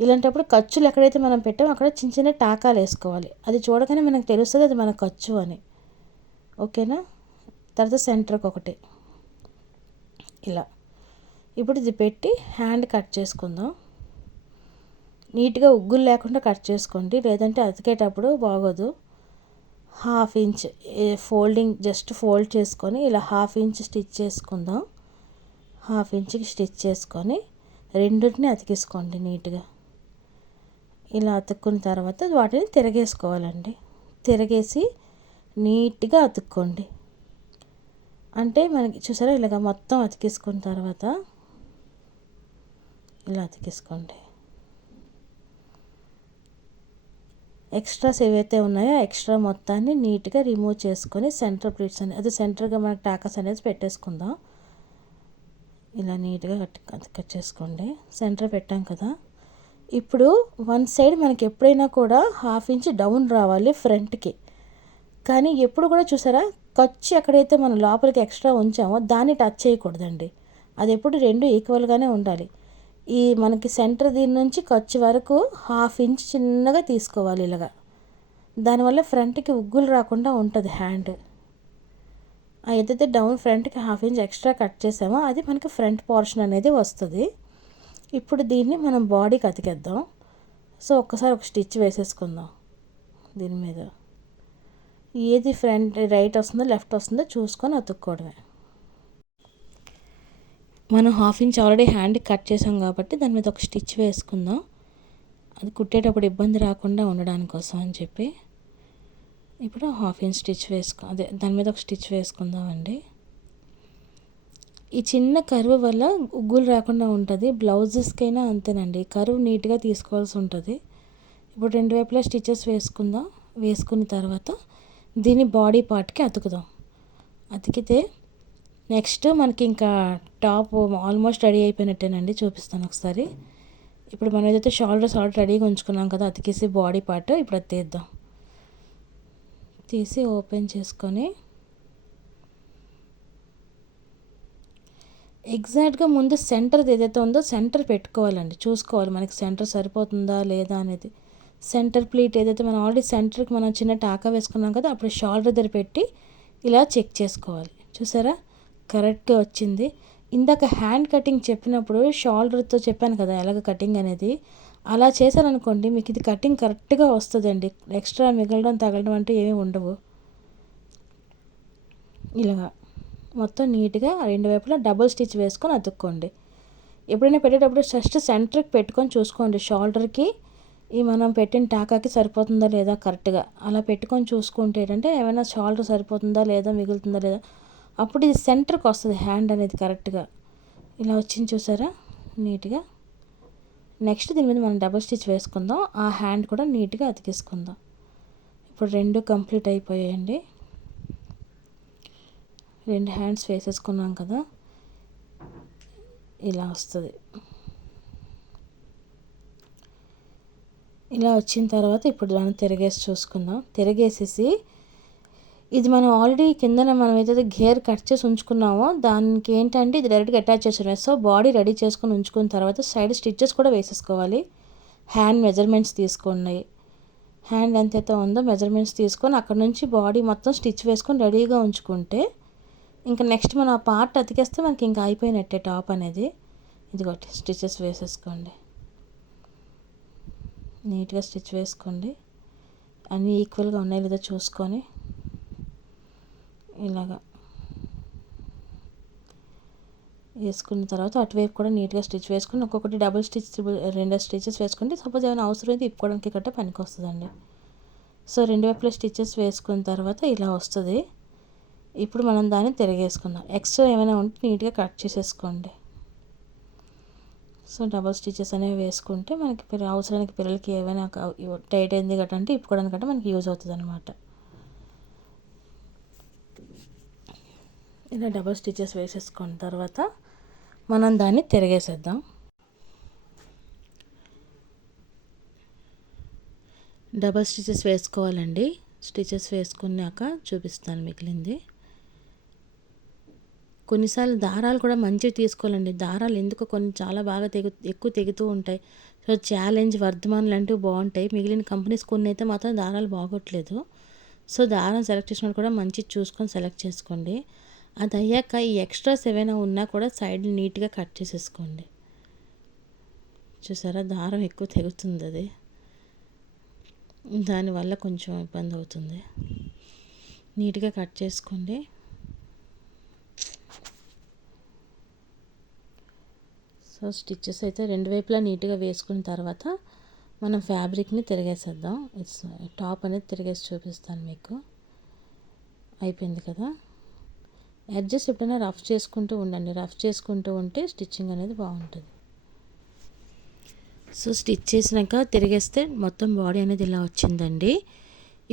ఇలాంటప్పుడు ఖర్చులు ఎక్కడైతే మనం పెట్టామో అక్కడ చిన్న చిన్న టాకాలు వేసుకోవాలి. అది చూడగానే మనకు తెలుస్తుంది అది మన ఖర్చు అని, ఓకేనా. తర్వాత సెంటర్కి ఒకటి ఇలా. ఇప్పుడు ఇది పెట్టి హ్యాండ్ కట్ చేసుకుందాం. నీట్గా ఉగ్గులు లేకుండా కట్ చేసుకోండి, లేదంటే అతికేటప్పుడు బాగోదు. 1/2 ఇంచ్ ఫోల్డింగ్, జస్ట్ ఫోల్డ్ చేసుకొని ఇలా 1/2 ఇంచ్ స్టిచ్ చేసుకుందాం. 1/2 ఇంచ్కి స్టిచ్ చేసుకొని రెండింటిని అతికేసుకోండి నీట్గా. ఇలా అతుక్కున్న తర్వాత వాటిని తిరగేసుకోవాలండి. తిరగేసి నీట్గా అతుక్కోండి. అంటే మనకి చూసారా, ఇలాగ మొత్తం అతికేసుకున్న తర్వాత ఇలా అతికేసుకోండి. ఎక్స్ట్రాస్ ఏవైతే ఉన్నాయో ఎక్స్ట్రా మొత్తాన్ని నీట్గా రిమూవ్ చేసుకొని సెంటర్ ప్లీట్స్ అనేది, అది సెంటర్గా మనకి టాకస్ అనేది పెట్టేసుకుందాం. ఇలా నీట్గా కట్ చేసుకోండి. సెంటర్ పెట్టాం కదా. ఇప్పుడు వన్ సైడ్ మనకి ఎప్పుడైనా కూడా 1/2 ఇంచ్ డౌన్ రావాలి ఫ్రంట్కి. కానీ ఎప్పుడు కూడా చూసారా, ఖర్చు ఎక్కడైతే మనం లోపలికి ఎక్స్ట్రా ఉంచామో దాన్ని టచ్ చేయకూడదండి. అది ఎప్పుడు రెండు ఈక్వల్గానే ఉండాలి. ఈ మనకి సెంటర్ దీని నుంచి ఖర్చు వరకు 1/2 ఇంచ్ చిన్నగా తీసుకోవాలి ఇలాగా. దానివల్ల ఫ్రంట్కి ఉగ్గులు రాకుండా ఉంటుంది హ్యాండ్. ఏదైతే డౌన్ ఫ్రంట్కి 1/2 ఇంచ్ ఎక్స్ట్రా కట్ చేసామో అది మనకి ఫ్రంట్ పోర్షన్ అనేది వస్తుంది. ఇప్పుడు దీన్ని మనం బాడీకి అతికేద్దాం. సో ఒక్కసారి ఒక స్టిచ్ వేసేసుకుందాం దీని మీద. ఏది ఫ్రంట్ రైట్ వస్తుందో లెఫ్ట్ వస్తుందో చూసుకొని అతుక్కోవడమే. మనం 1/2 ఇంచ్ ఆల్రెడీ హ్యాండ్ కట్ చేసాం కాబట్టి దాని మీద ఒక స్టిచ్ వేసుకుందాం. అది కుట్టేటప్పుడు ఇబ్బంది రాకుండా ఉండడాని కోసం అని చెప్పి ఇప్పుడు 1/2 ఇంచ్ స్టిచ్ దాని మీద ఒక స్టిచ్ వేసుకుందామండి. ఈ చిన్న కర్వ్ వల్ల ఉగ్గులు రాకుండా ఉంటుంది. బ్లౌజెస్కైనా అంతేనండి, కర్వ్ నీట్గా తీసుకోవాల్సి ఉంటుంది. ఇప్పుడు 2 వైపులా స్టిచెస్ వేసుకుందాం. వేసుకున్న తర్వాత దీన్ని బాడీ పార్ట్కి అతుకుదాం. అతికితే నెక్స్ట్ మనకి ఇంకా టాప్ ఆల్మోస్ట్ రెడీ అయిపోయినట్టేనండి. చూపిస్తాను ఒకసారి. ఇప్పుడు మనం ఏదైతే షోల్డర్స్ ఆల్రెడీ రెడీగా ఉంచుకున్నాం కదా, అతికేసి బాడీ పార్ట్ ఇప్పుడు అది తీద్దాం. తీసి ఓపెన్ చేసుకొని ఎగ్జాక్ట్గా ముందు సెంటర్ ఏదైతే ఉందో సెంటర్ పెట్టుకోవాలండి. చూసుకోవాలి మనకి సెంటర్ సరిపోతుందా లేదా అనేది. సెంటర్ ప్లీట్ ఏదైతే మనం ఆల్రెడీ సెంటర్కి మనం చిన్న టాకా వేసుకున్నాం కదా, అప్పుడు షోల్డర్ దగ్గర పెట్టి ఇలా చెక్ చేసుకోవాలి. చూసారా, కరెక్ట్గా వచ్చింది. ఇందాక హ్యాండ్ కటింగ్ చెప్పినప్పుడు షోల్డర్తో చెప్పాను కదా ఎలాగ కటింగ్ అనేది, అలా చేశారనుకోండి మీకు ఇది కటింగ్ కరెక్ట్గా వస్తుందండి. ఎక్స్ట్రా మిగలడం తగలడం అంటే ఏమీ ఉండవు. ఇలాగా మొత్తం నీట్గా 2 వైపులా డబుల్ స్టిచ్ వేసుకొని అతుక్కోండి. ఎప్పుడైనా పెట్టేటప్పుడు ఫస్ట్ సెంటర్కి పెట్టుకొని చూసుకోండి. షోల్డర్కి ఈ మనం పెట్టిన టాకాకి సరిపోతుందా లేదా కరెక్ట్గా అలా పెట్టుకొని చూసుకుంటే ఏంటంటే ఏమైనా షోల్డర్ సరిపోతుందా లేదా మిగులుతుందా లేదా అప్పుడు ఇది సెంటర్కి వస్తుంది హ్యాండ్ అనేది కరెక్ట్గా. ఇలా వచ్చింది చూసారా నీట్గా. నెక్స్ట్ దీని మీద మనం డబుల్ స్టిచ్ వేసుకుందాం. ఆ హ్యాండ్ కూడా నీట్గా అతికేసుకుందాం. ఇప్పుడు 2 కంప్లీట్ అయిపోయాయండి. 2 హ్యాండ్స్ వేసేసుకున్నాం కదా, ఇలా వస్తుంది. ఇలా వచ్చిన తర్వాత ఇప్పుడు మనం తిరగేసి చూసుకుందాం. తిరగేసేసి ఇది మనం ఆల్రెడీ కిందన మనం ఏదైతే గేర్ కట్ చేసి ఉంచుకున్నామో దానికి ఏంటంటే ఇది డైరెక్ట్గా అటాచ్ చేసాను. సో బాడీ రెడీ చేసుకొని ఉంచుకున్న తర్వాత సైడ్ స్టిచ్చెస్ కూడా వేసేసుకోవాలి. హ్యాండ్ మెజర్మెంట్స్ తీసుకోండి. హ్యాండ్ ఎంతైతే ఉందో మెజర్మెంట్స్ తీసుకొని అక్కడ నుంచి బాడీ మొత్తం స్టిచ్ వేసుకొని రెడీగా ఉంచుకుంటే ఇంకా నెక్స్ట్ మనం ఆ పార్ట్ అతికేస్తే మనకి ఇంకా అయిపోయినట్టే టాప్ అనేది. ఇదిగోటి స్టిచెస్ వేసేసుకోండి. నీట్గా స్టిచ్ వేసుకోండి. అన్నీ ఈక్వల్గా ఉన్నాయి లేదా చూసుకొని ఇలాగా వేసుకున్న తర్వాత అటువైపు కూడా నీట్గా స్టిచ్ వేసుకొని ఒక్కొక్కటి డబుల్ స్టిచ్ 2 స్టిచెస్ వేసుకుంటే సపోజ్ ఏమైనా అవసరం అయితే ఇప్పుకోవడానికి గట్ట పనికి వస్తుందండి. సో 2 వైపులా స్టిచెస్ వేసుకున్న తర్వాత ఇలా వస్తుంది. ఇప్పుడు మనం దాన్ని తిరగేసుకుందాం. ఎక్స్ట్రా ఏమైనా ఉంటే నీట్గా కట్ చేసేసుకోండి. సో డబల్ స్టిచెస్ అనేవి వేసుకుంటే మనకి అవసరానికి పిల్లలకి ఏమైనా టైట్ అయింది గట్రా అంటే ఇప్పుకోవడానికంటే మనకి యూజ్ అవుతుంది అనమాట. ఇలా డబల్ స్టిచెస్ వేసేసుకున్న తర్వాత మనం దాన్ని తిరగేసేద్దాం. డబల్ స్టిచెస్ వేసుకోవాలండి. స్టిచెస్ వేసుకున్నాక చూపిస్తాను మిగిలింది. కొన్నిసార్లు దారాలు కూడా మంచిగా తీసుకోవాలండి. దారాలు ఎందుకు కొన్ని చాలా బాగా ఎక్కువ తెగుతూ ఉంటాయి. సో ఛాలెంజ్, వర్ధమాన్ లాంటివి బాగుంటాయి. మిగిలిన కంపెనీస్ కొన్ని అయితే మాత్రం దారాలు బాగోట్లేదు. సో దారం సెలెక్ట్ చేసినప్పుడు కూడా మంచిగా చూసుకొని సెలెక్ట్ చేసుకోండి. అది అయ్యాక ఈ ఎక్స్ట్రాస్ ఏవైనా ఉన్నా కూడా సైడ్ నీట్గా కట్ చేసేసుకోండి. చూసారా, దారం ఎక్కువ తెగుతుంది, అది దానివల్ల కొంచెం ఇబ్బంది అవుతుంది. నీట్గా కట్ చేసుకోండి. సో స్టిచ్చెస్ అయితే 2 వైపులా నీట్గా వేసుకున్న తర్వాత మనం ఫ్యాబ్రిక్ని తిరిగేసేద్దాం. టాప్ అనేది తిరిగేసి చూపిస్తాను మీకు. అయిపోయింది కదా. ఎడ్జెస్ ఎప్పుడైనా రఫ్ చేసుకుంటూ ఉండండి. రఫ్ చేసుకుంటూ ఉంటే స్టిచ్చింగ్ అనేది బాగుంటుంది. సో స్టిచ్ చేసినాక తిరిగేస్తే మొత్తం బాడీ అనేది ఇలా వచ్చిందండి.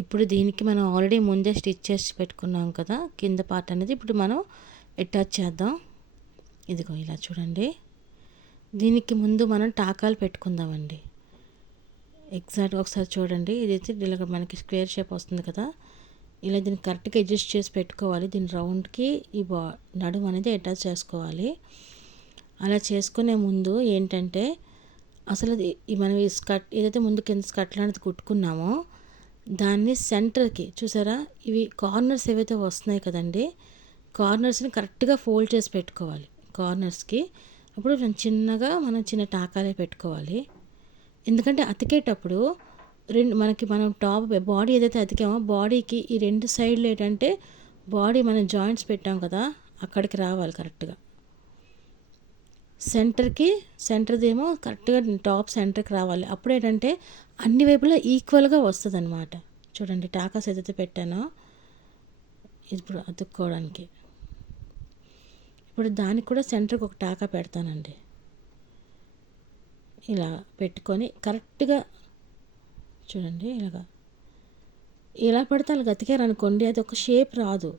ఇప్పుడు దీనికి మనం ఆల్రెడీ ముందే స్టిచ్ చేసి పెట్టుకున్నాం కదా కింద పార్ట్ అనేది, ఇప్పుడు మనం అటాచ్ చేద్దాం. ఇదిగో ఇలా చూడండి. దీనికి ముందు మనం టాకాలు పెట్టుకుందామండి. ఎగ్జాక్ట్గా ఒకసారి చూడండి. ఇదైతే ఇలా మనకి స్క్వేర్ షేప్ వస్తుంది కదా, ఇలా దీన్ని కరెక్ట్గా అడ్జస్ట్ చేసి పెట్టుకోవాలి. దీని రౌండ్కి ఈ నడుము అనేది అటాచ్ చేసుకోవాలి. అలా చేసుకునే ముందు ఏంటంటే అసలు మనం ఈ స్కర్ట్ ఏదైతే ముందు కింద స్కర్ట్ లాంటిది కుట్టుకున్నామో దాన్ని సెంటర్కి చూసారా, ఇవి కార్నర్స్ ఏవైతే వస్తున్నాయి కదండి, కార్నర్స్ని కరెక్ట్గా ఫోల్డ్ చేసి పెట్టుకోవాలి. కార్నర్స్కి అప్పుడు చిన్నగా మనం చిన్న టాకాలే పెట్టుకోవాలి. ఎందుకంటే అతికేటప్పుడు మనం టాప్ బాడీ ఏదైతే అతికామో బాడీకి ఈ 2 సైడ్లు ఏంటంటే బాడీ మనం జాయింట్స్ పెట్టాం కదా అక్కడికి రావాలి కరెక్ట్గా. సెంటర్దేమో కరెక్ట్గా టాప్ సెంటర్కి రావాలి. అప్పుడు ఏంటంటే అన్ని వైపులా ఈక్వల్గా వస్తుంది అనమాట. చూడండి టాకాస్ ఏదైతే పెట్టానో ఇప్పుడు అతుక్కోవడానికి, ఇప్పుడు దానికి కూడా సెంటర్కి ఒక టాకా పెడతానండి. ఇలా పెట్టుకొని కరెక్ట్గా చూడండి ఇలా పెడితే అలా గతికారనుకోండి అది ఒక షేప్ రాదు.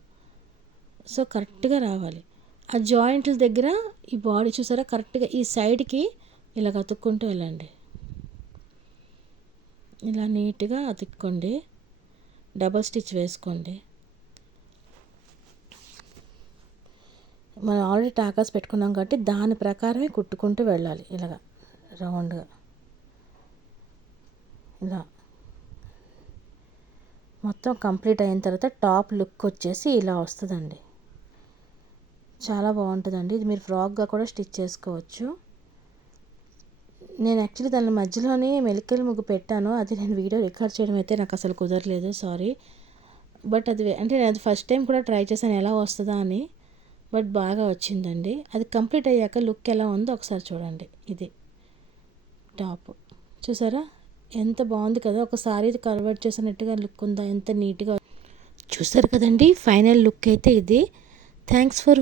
సో కరెక్ట్గా రావాలి. ఆ జాయింట్ల దగ్గర ఈ బాడీ చూసారా కరెక్ట్గా ఈ సైడ్కి ఇలా అతుక్కుంటూ వెళ్ళండి. ఇలా నీట్గా అతుక్కోండి, డబల్ స్టిచ్ వేసుకోండి. మనం ఆల్రెడీ టాకాస్ పెట్టుకున్నాం కాబట్టి దాని ప్రకారమే కుట్టుకుంటూ వెళ్ళాలి. ఇలాగా రౌండ్గా ఇలా మొత్తం కంప్లీట్ అయిన తర్వాత టాప్ లుక్ వచ్చేసి ఇలా వస్తుందండి. చాలా బాగుంటుందండి. ఇది మీరు ఫ్రాక్గా కూడా స్టిచ్ చేసుకోవచ్చు. నేను యాక్చువల్లీ దాని మధ్యలోనే మెలికల ముగ్గు పెట్టాను. అది నేను వీడియో రికార్డ్ చేయడం అయితే నాకు అసలు కుదరలేదు, సారీ. బట్ అది అంటే నేను అది ఫస్ట్ టైం కూడా ట్రై చేశాను ఎలా వస్తుందా అని. బట్ బాగా వచ్చిందండి. అది కంప్లీట్ అయ్యాక లుక్ ఎలా ఉందో ఒకసారి చూడండి. ఇది టాప్ చూసారా ఎంత బాగుంది కదా, ఒక సారీ కన్వర్ట్ చేసినట్టుగా లుక్ ఉందా, ఎంత నీట్గా చూసారు కదండి. ఫైనల్ లుక్ అయితే ఇది. Thanks for